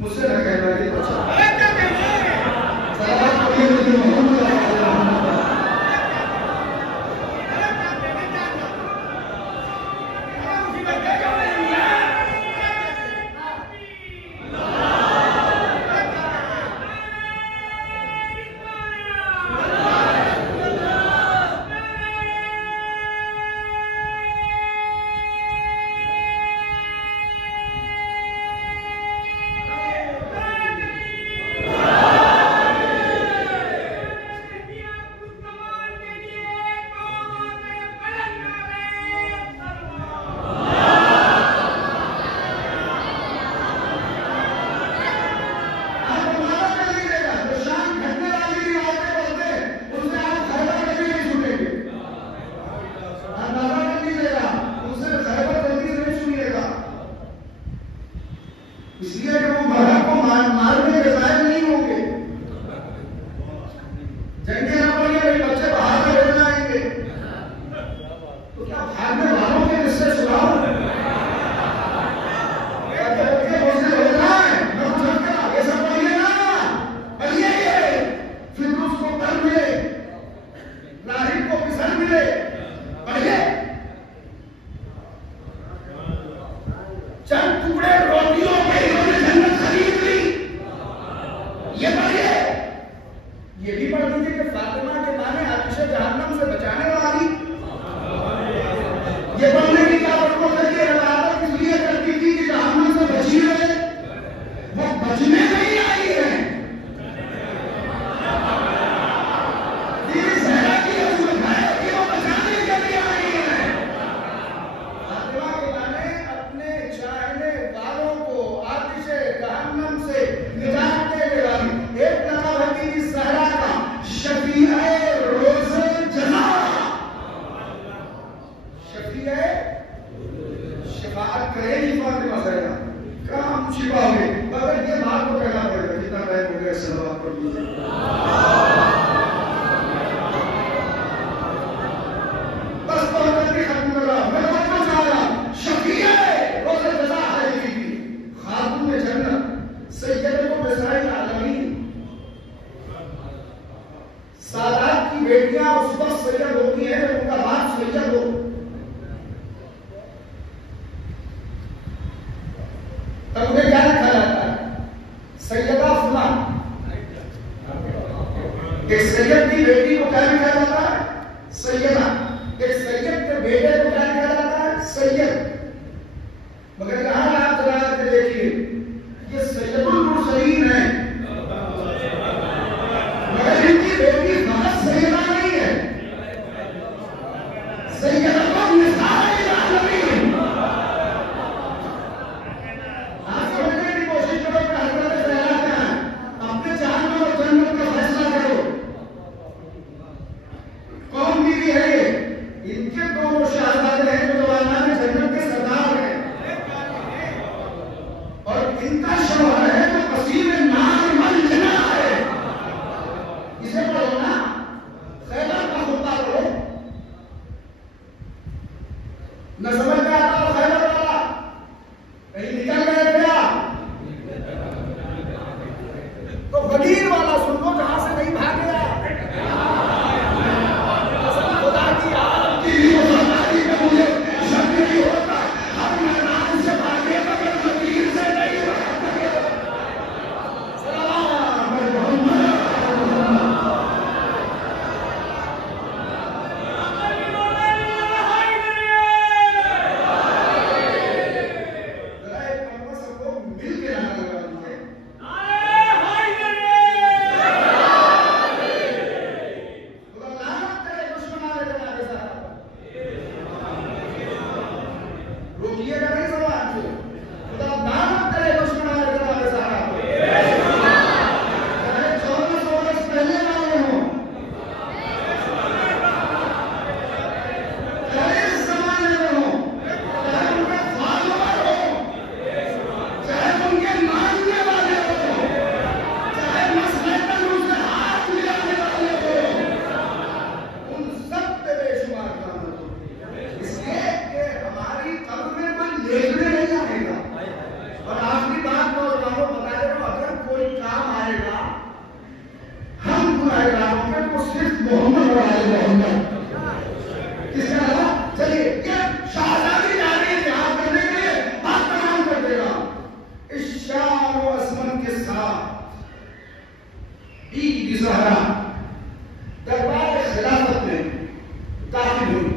मुझसे न कहना ये इसलिए कि वो मरहब को मारने के कायल नहीं होंगे। जंगे ना पड़ेंगे, भाई बच्चे बाहर में हो जाएंगे, तो क्या भागने वालों के किससे सुनाओ? चंद टुकड़े रोटियों में इन्होंने जन्नत खरीद ली। ये पढ़िए, ये भी पढ़ लीजिए कि फातिमा के माने आतिश जहन्नम से बचाने वाली। ये पढ़ने की क्या जरूरत है कि इबादत इसलिए करती थी कि जहन्नम से बची रहे, वो बचने नहीं आई है। काम छिपा हुए मगर ये बात को कहना पड़ेगा। कितना टाइम हो गया सलवात पढ़ लीजिए। बस तो मैं खत्म कर रहा हूं। मैं बताना चाह रहा हूं शफीए रोज़े जज़ा है की खातून जन्नत सैयदतुल निसाइल आलमीन। सादात की बेटियां उस वक्त सैयद होती हैं जब उनका बाप सैयद हो। तब उन्हें क्या लिखा जाता है? सैयदा फुलान। एक सैयद की बेटी को क्या लिखा जाता है? सैयदा। एक सैयद के बेटे को क्या लिखा जाता है? सैयद। मगर यहां आप जरा के देखिए, ये सैयदुल मुरसलीन है, मगर इनकी बेटी फकत सैयदा नहीं है, सैयदतुल निसाइल आलमीन। कौन बीवी है ये? इनके दोनों शहजादे हैं जो जवानात जन्नत के सरदार हैं, और इनका शौहर है जो वसीम नार मंजना है। इसे पढ़ो ना, मोहम्मद। किसका नारा? चलिए ये शाहजादी जा रही है जिहाद करने के लिए, हाथ प्रणाम कर देगा। इस शान और अजमत के साथ ईद की ज़हरा दरबार खिलाफत में दाखिल हुई।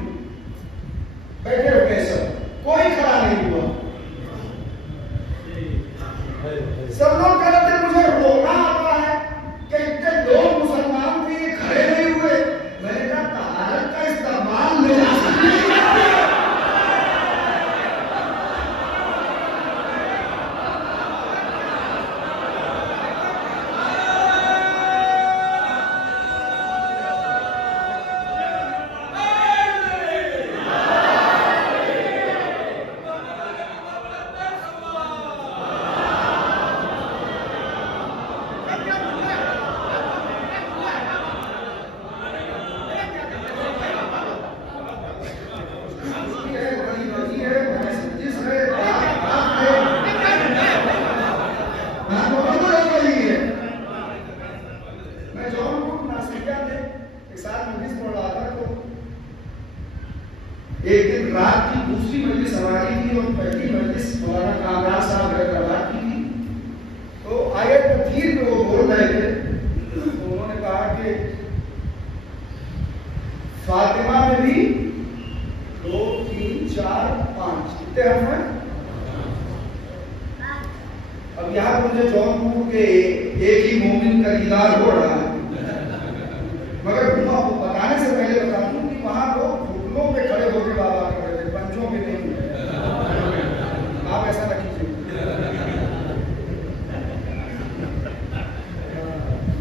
बैठे हुए सब, कोई खड़ा नहीं हुआ। सब लोग कह रहे थे मुझे रोना आता है कि इतने लोग मुसलमान थे खड़े नहीं हुए। मैंने कहा तहारत का इस्तेमाल ले जा सकते हैं। एक दिन रात की दूसरी मजलिस हमारी थी और पहली मजलिस मौलाना कामराज साहब हैदराबाद की थी। तो आयत तफसीर में वो बोल रहे थे, तो उन्होंने कहा कि फातिमा में भी 2 3 4 5 कितने हम हैं? अब यहाँ मुझे जौनपुर के एक ही मोमिन का दीदार हो रहा है, मगर आपको बताने से पहले बता दूं कि वहां लोग घुटनों पे खड़े होकर बाबा कर रहे थे, पंचों पे नहीं। आप ऐसा न कीजिए,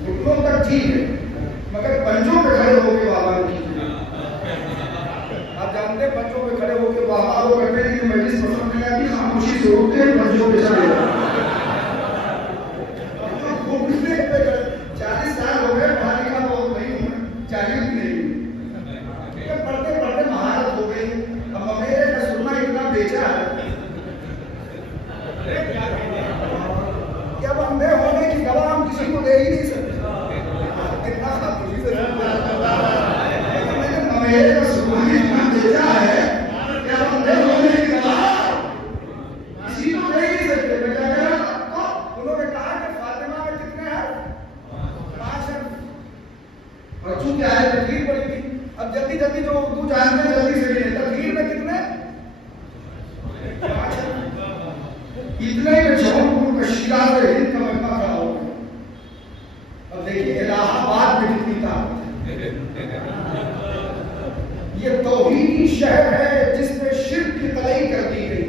घुटनों तक ठीक है, मगर पंचों पे खड़े होकर बाबा नहीं कीजिए। आप जानते हैं पंचों पे खड़े होकर बाबा वो करते हैं कि मजलिस पसंद नहीं आती, खामोशी से उठते हैं, पंचों पे चले जाते हैं। 40 साल हो गए, पढ़ाने का बहुत नहीं हूँ, 40 नहीं, पढ़ते पढ़ते महारत हो गई। अब मेरे का सुनना इतना बेचा है कि अब अंधे होने की गवाह हम किसी को दे ही नहीं सकते। कितना खामोशी से मेरे का सुनना इतना बेचा है कि अब अंधे होने की गवाह किसी को दे ही नहीं सकते। मैं क्या कह रहा था? उन्होंने कहा कि फातिमा में कितने हैं? 5 हैं। और चूंकि आयत तकरीर पड़ी थी, अब जल्दी जल्दी जो उर्दू जानते हैं जल्दी से लें। तकरीर में कितने? 5 हैं। इतने में जौनपुर का शिराज हिंद का मजमा खड़ा हो गया। अब देखिए इलाहाबाद में कितनी ताकत है। ये तौहीदी शहर है जिसमें शिर्क की तलाई कर दी गई।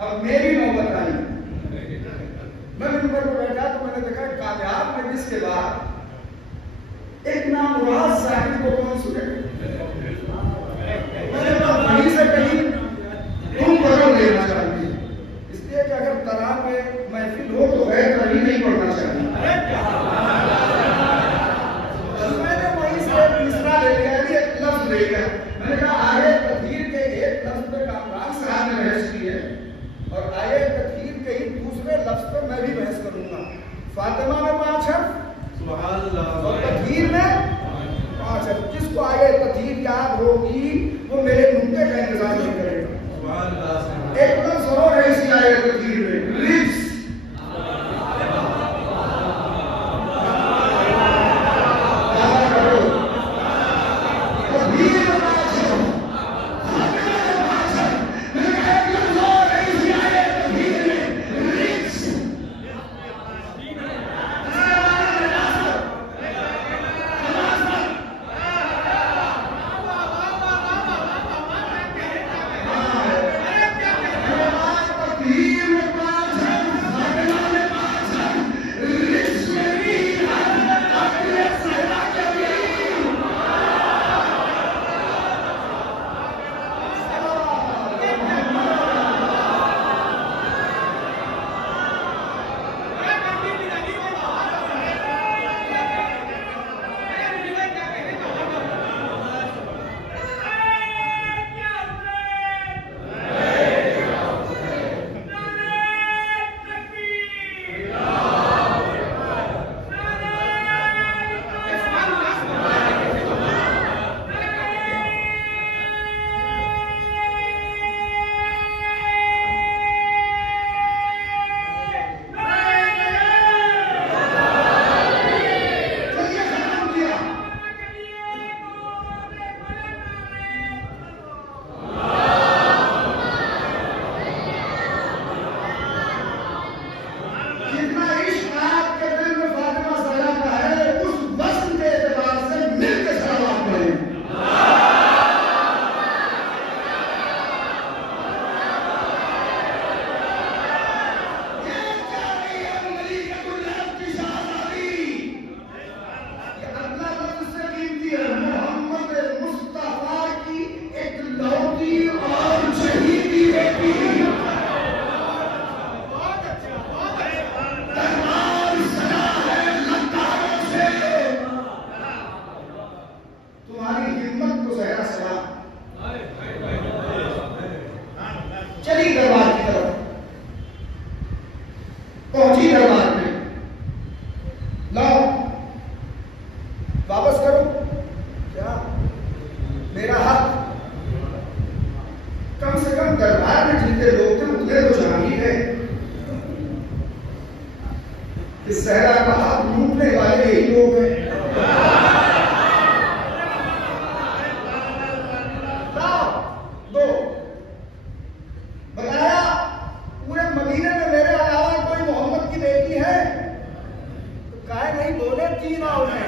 अब चुनाव में।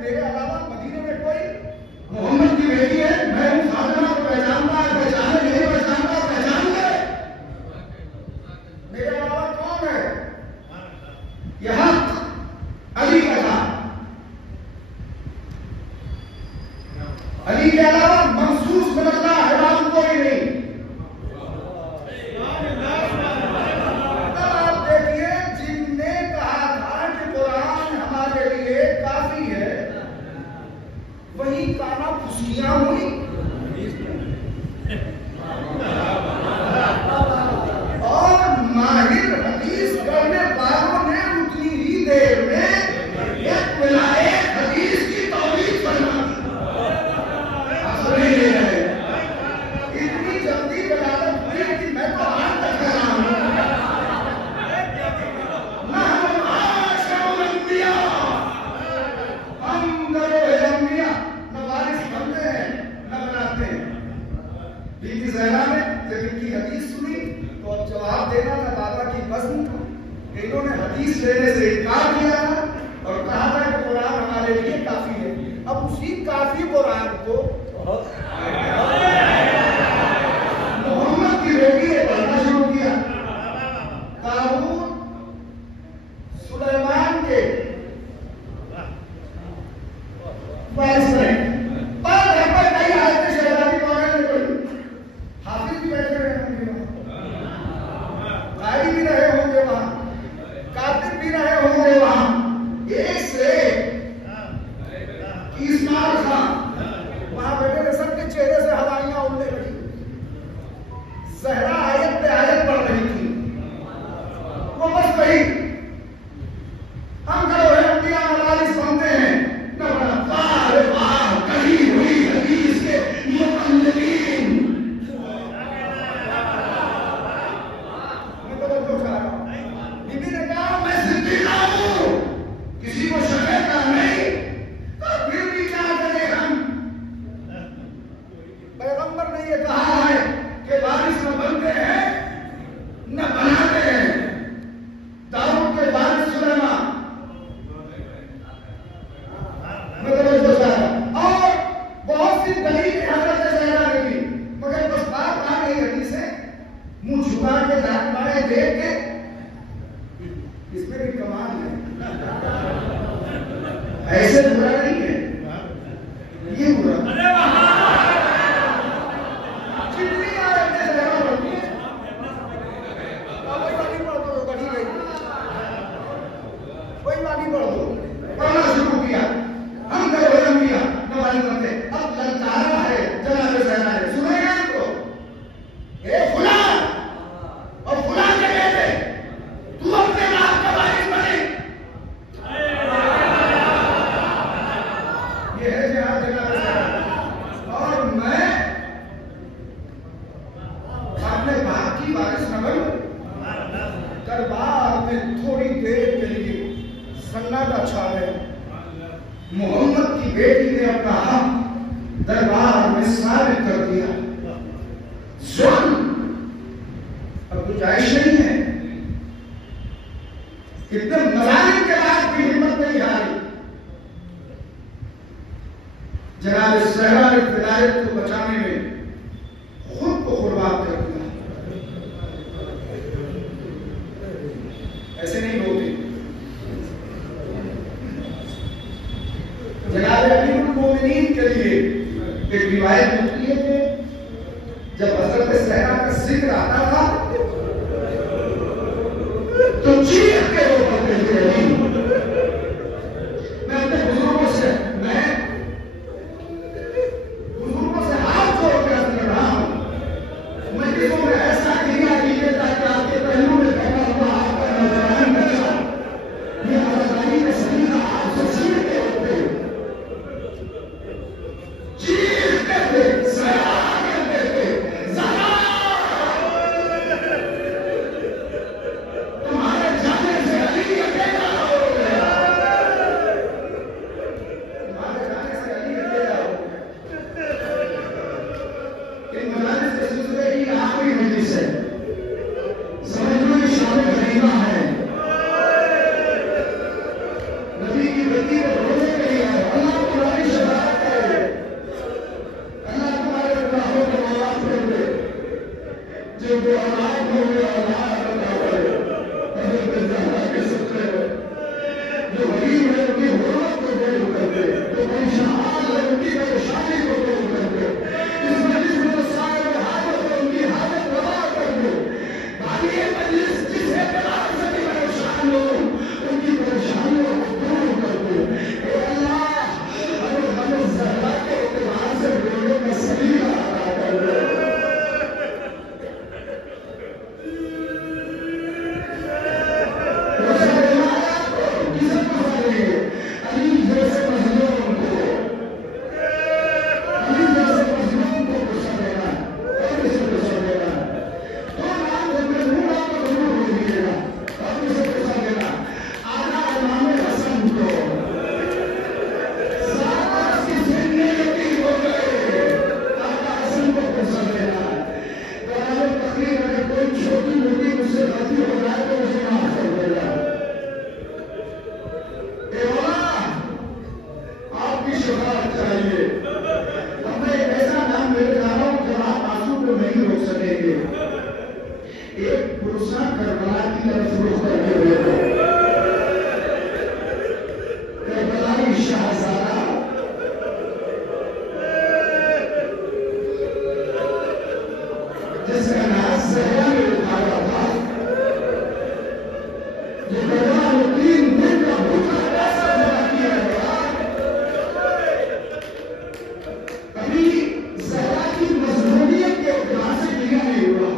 मेरे अलावा मदीने में कोई मोहम्मद की बेटी है, मैं उस फातिमा को पहचानता है, पहचाने नहीं पहचानता, पहचानूंगा। मेरे अलावा कौन है? यहाँ अली का था, अली के अलावा मंसूस बनता हैरान कोई नहीं। आप देखिए, जिनने कहा था कि कुरान हमारे लिए काफी है, वही काना फुसलियां हुई और माहिर हदीस करने वालों ने उतनी ही देर में एक विलायत हदीस की तौहीद फरमा दी। इतनी जल्दी विलायत हुई कि मैं तो आज तक हैरान हूं। हम अंबिया न वारिस बनते हैं न बनाते हैं। बीबी ज़हरा ने जब इनकी हदीस सुनी तो अब जवाब देना था बाबा की वज़न का। इन्होंने हदीस लेने से इनकार किया था और कहा था कि कुरान हमारे लिए काफी है। अब उसी काफी कुरान को मोहम्मद की बेटी ने पढ़ना शुरू किया। दाऊद सुलेमान के वारिस बने। कई आयतें शहजादी कौन है? हाफिज भी बैठे रहे होंगे वहां, कारी भी रहे होंगे वहां, कातिब भी रहे होंगे वहां। एक से इस्माइल खान वहां बैठे थे, सबके चेहरे से हवाइयां उड़ने लगी। ज़हरा आयत पे आयत पढ़ रही थी, वो बस वही हम करो है अंबिया वारिस बनते हैं न बना। कही हुई हदीस के मुकल्लिदीन। मैं तो बीबी ने कहा मैं सिद्दीक़ा हूं, किसी को शकेगा नहीं, तो फिर भी क्या करें हम? पैगंबर ने ये कहा है कि वारिस न बनते हैं न बनाते हैं। दाऊद के वारिस सुलेमान। और बहुत सी दलील हज़रत ज़हरा ने की, मगर बस बात आ गई हदीस से मुंह झुका के दांत बाएं देख के, इसमें भी कमाल है। ऐसे बुरा नहीं है, ये बुरा। जितनी आयतें ज़हरा बनती है वही वाली पढ़ दो। पढ़ना शुरू किया। हम करो अंबिया न वारिस बनते। अब ललचारा है जनाब ज़हरा ने, सुनेगा इनको, ए फुलान और फुलान के बेटे, तू अपने बाप का वारिस बने। ये है जनाब ज़हरा। और मैं अपने बाप की वारिस न बनूं। दरबार में थोड़ी देर के लिए सन्नाटा छा गया। मोहम्मद की बेटी ने अपना हक दरबार में साबित कर दिया। जुल्म अब गुंजाइश नहीं है। इतने मजालिम के बाद भी हिम्मत नहीं हारी। जनाब ज़हरा ने विलायत को बचाने में खुद को कुर्बान कर दिया। ऐसे नहीं बोलते। जनाब अमीरुल मोमिनीन के लिए एक रिवायत मिलती है कि जब हज़रत ज़हरा का जिक्र आता था तो चीख के वो कहते थे। मैं अपने बुजुर्गों से हाथ जोड़ के अर्ज कर रहा हूं, मैं दिलों में ऐसा किया कीजिए ताकि आपके पहलू में बैठा हुआ आपका नौजवान बच्चा ये आजादी में सही आपसे चीख के होते तुम्हारे जाने जो गरीब है उनकी गुर्बत को दूर करके, जो परेशान है उनकी परेशानी को दूर करके, इस मजलिस में जो साहिब हालत है उनकी हालत तबाह करके, बाकी ये मजलिस जिस एतबार से भी परेशान हो उनकी परेशानियों को दूर करके, ए अल्लाह अगर हमें ज़हरा के एतबार से बोलने का सलीका अता कर दे। कभी ज़हरा की मज़लूमियत के एतबार से क्लियर नहीं हुआ।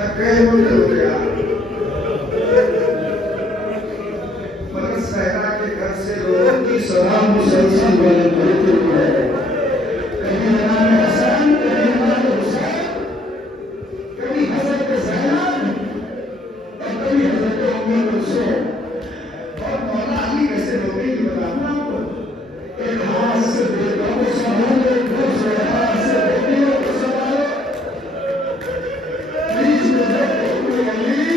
थक गए हो गया। मगर सहरा के घर से लोगों की सलाम मुसलसल वाले भरपूर है। कभी जनाब हसन, कभी जनाब हुसैन, कभी हजरत ज़ैनब और कभी हजरत उम्मे कुलसूम और मौला अली कैसे लोग हैं ये बताऊं आपको। एक हाथ से बेटों को संभालो, दूसरे हाथ से बेटियों को संभालो, बीच में देखो अली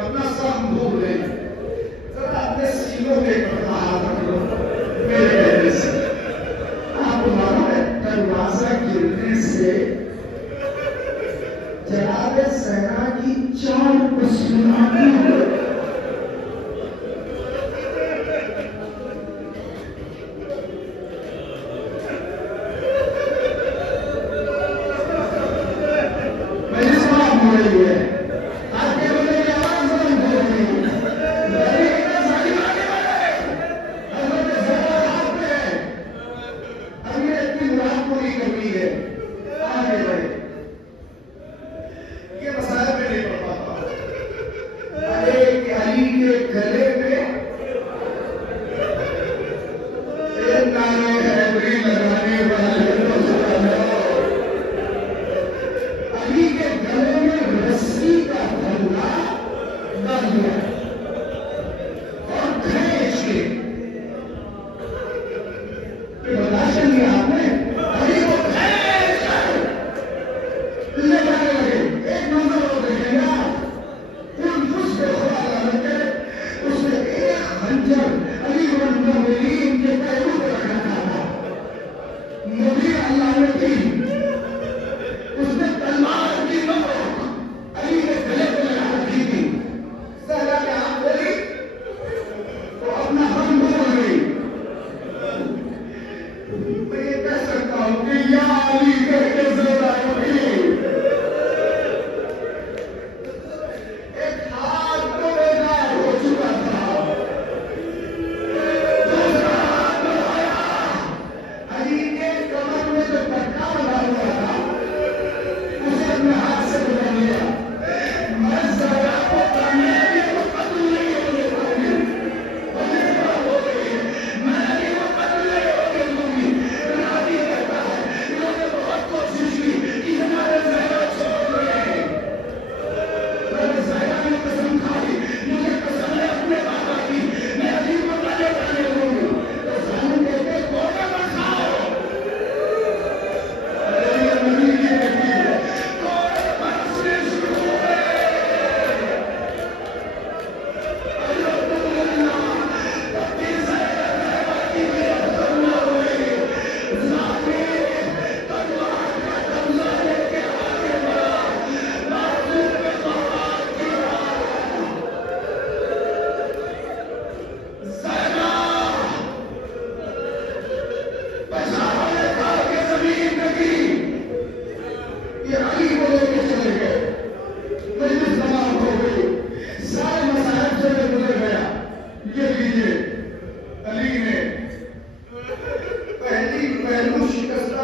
अपना सब भूल गए, जरा अपने सीनों पे पकड़ा औलाद सहरा की 4 पसलियां पहलू शिकस्त